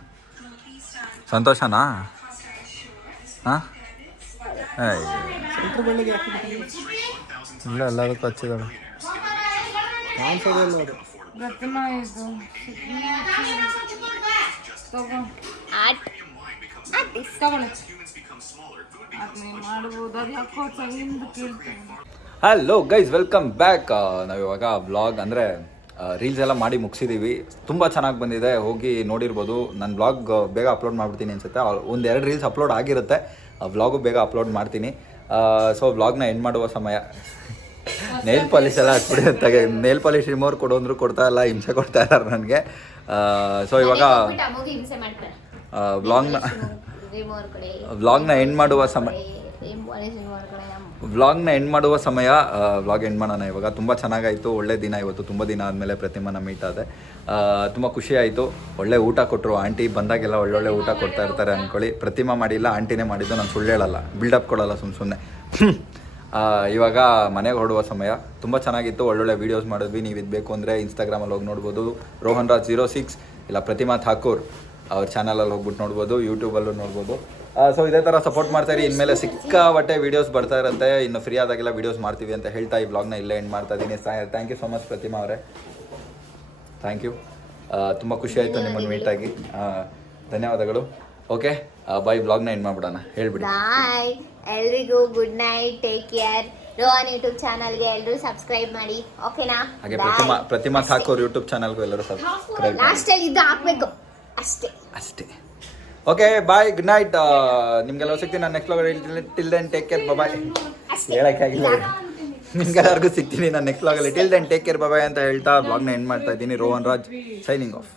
ಸಂತೋಷನಾ? ಹಾಂ ಇಲ್ಲ ಎಲ್ಲದಕ್ಕೂ ಹಚ್ಚಿದಾಳೆ. ಪ್ರತಿಮಾ ಇದು ತಗೊಳ್ಳಿ ಮಾಡ್ಬೋದು. ಅದು ಯಾಕೋ ಚಂದ ಕೇಳ್ತೇನೆ. Hello guys, welcome back. ನಾವಿವಾಗ ವ್ಲಾಗ್ ಅಂದರೆ ರೀಲ್ಸ್ ಎಲ್ಲ ಮಾಡಿ ಮುಗಿಸಿದ್ದೀವಿ. ತುಂಬ ಚೆನ್ನಾಗಿ ಬಂದಿದೆ, ಹೋಗಿ ನೋಡಿರ್ಬೋದು. ನನ್ನ ವ್ಲಾಗ್ ಬೇಗ ಅಪ್ಲೋಡ್ ಮಾಡ್ಬಿಡ್ತೀನಿ ಅನಿಸುತ್ತೆ. 1-2 ರೀಲ್ಸ್ ಅಪ್ಲೋಡ್ ಆಗಿರುತ್ತೆ, ವ್ಲಾಗು ಬೇಗ ಅಪ್ಲೋಡ್ ಮಾಡ್ತೀನಿ. ಸೊ ವ್ಲಾಗ್ನ ಎಂಡ್ ಮಾಡುವ ಸಮಯ. ನೇಲ್ ಪಾಲಿಶ್ ಎಲ್ಲ ಹಚ್ಬಿಡಿ. ನೇಲ್ ಪಾಲಿಶ್ ರಿಮೋರ್ ಕೊಡು ಅಂದರೂ ಕೊಡ್ತಾ ಇಲ್ಲ, ಹಿಂಸೆ ಕೊಡ್ತಾ ಇದ್ದಾರೆ ನನಗೆ. ಸೊ ಇವಾಗ ವ್ಲಾಗ್ನ ಎಂಡ್ ಮಾಡುವ ಸಮಯ. ವ್ಲಾಗ್ನ ಎಂಡ್ ಮಾಡುವ ಸಮಯ. ವ್ಲಾಗ್ ಎಂಡ್ ಮಾಡೋಣ ಇವಾಗ. ತುಂಬ ಚೆನ್ನಾಗಾಯಿತು, ಒಳ್ಳೆ ದಿನ ಇವತ್ತು. ತುಂಬ ದಿನ ಆದಮೇಲೆ ಪ್ರತಿಮಾನ ಮೀಟ್ ಆದೆ. ತುಂಬ ಖುಷಿ ಆಯಿತು. ಒಳ್ಳೆ ಊಟ ಕೊಟ್ಟರು ಆಂಟಿ. ಬಂದಾಗೆಲ್ಲ ಒಳ್ಳೊಳ್ಳೆ ಊಟ ಕೊಡ್ತಾ ಇರ್ತಾರೆ ಅಂದ್ಕೊಳ್ಳಿ. ಪ್ರತಿಮಾ ಮಾಡಿಲ್ಲ, ಆಂಟಿನೇ ಮಾಡಿದ್ದು. ನಾನು ಸುಳ್ಳು ಹೇಳಲ್ಲ, ಬಿಲ್ಡಪ್ ಕೊಡಲ್ಲ ಸುಮ್ಮನೆ. ಇವಾಗ ಮನೆಗೆ ಹೊರಡುವ ಸಮಯ. ತುಂಬ ಚೆನ್ನಾಗಿತ್ತು, ಒಳ್ಳೊಳ್ಳೆ ವೀಡಿಯೋಸ್ ಮಾಡಿದ್ವಿ. ನೀವು ಇದು ಬೇಕು ಅಂದರೆ ಇನ್ಸ್ಟಾಗ್ರಾಮಲ್ಲಿ ಹೋಗಿ ನೋಡ್ಬೋದು. ರೋಹನ್ ರಾಜ್ 06 ಇಲ್ಲ ಪ್ರತಿಮಾ ಠಾಕೂರ್ ಅವ್ರ ಚಾನಲಲ್ಲಿ ಹೋಗ್ಬಿಟ್ಟು ನೋಡ್ಬೋದು, ಯೂಟ್ಯೂಬಲ್ಲೂ ನೋಡ್ಬೋದು. ಸೊ ಇದೇ ಥರ ಸಪೋರ್ಟ್ ಮಾಡ್ತಾಯಿರಿ. ಇನ್ಮೇಲೆ ಸಿಕ್ಕಾಪಟ್ಟೆ ವೀಡಿಯೋಸ್ ಬರ್ತಾ ಇರುತ್ತೆ. ಇನ್ನು ಫ್ರೀ ಆದಾಗೆಲ್ಲ ವೀಡಿಯೋಸ್ ಮಾಡ್ತೀವಿ ಅಂತ ಹೇಳ್ತಾ ಈ ವ್ಲಾಗ್ನ ಇಲ್ಲೇ ಎಂಡ್ ಮಾಡ್ತಾ ಇದ್ದೀನಿ. Thank you so much Pratima ಅವರೇ, ಥ್ಯಾಂಕ್ ಯು. ತುಂಬ ಖುಷಿ ಆಯಿತು ನಿಮ್ಮನ್ನು ಮೀಟಾಗಿ. ಧನ್ಯವಾದಗಳು. Okay bye. ವ್ಲಾಗ್ನ ಎಂಡ್ ಮಾಡ್ಬಿಡೋಣ. ಹೇಳ್ಬಿಡಿ ಬಾಯ್. ಎಲ್ರಿಗೂ good night, take care. Rohan YouTube ಚಾನಲ್ಗೆ ಎಲ್ಲರೂ ಸಬ್ಸ್ಕ್ರೈಬ್ ಮಾಡಿ, ಓಕೆನಾ? ಹಾಗೆ ಪ್ರತಿಮಾ ಠಾಕೂರ್ ಯೂಟ್ಯೂಬ್ ಚಾನಲ್ಗೂ ಎಲ್ಲರೂ ಸಬ್ಸ್ಕ್ರೈಬ್ ಮಾಡಿ. ಲಾಸ್ಟಲ್ಲಿ ಇದು ಹಾಕ್ಬೇಕು ಅಷ್ಟೇ. Okay bye, good night. ನಿಮ್ಗೆಲ್ಲ ಸಿಗ್ತೀನಿ ನಾನು ನೆಕ್ಸ್ಟ್ ವ್ಲಾಗಲ್ಲಿ. Till then take care, bye. ಹೇಳೋಕ್ಕಾಗಿಲ್ಲ, ನಿಮ್ಗೆಲ್ಲರಿಗೂ ಸಿಗ್ತೀನಿ ನಾನು ನೆಕ್ಸ್ಟ್ ವ್ಲಾಗಲ್ಲಿ. Till then take care, bye ಅಂತ ಹೇಳ್ತಾ ವ್ಲಾಗ್ನ ಎಂಡ್ ಮಾಡ್ತಾ ಇದ್ದೀನಿ. Rohan Raj signing of.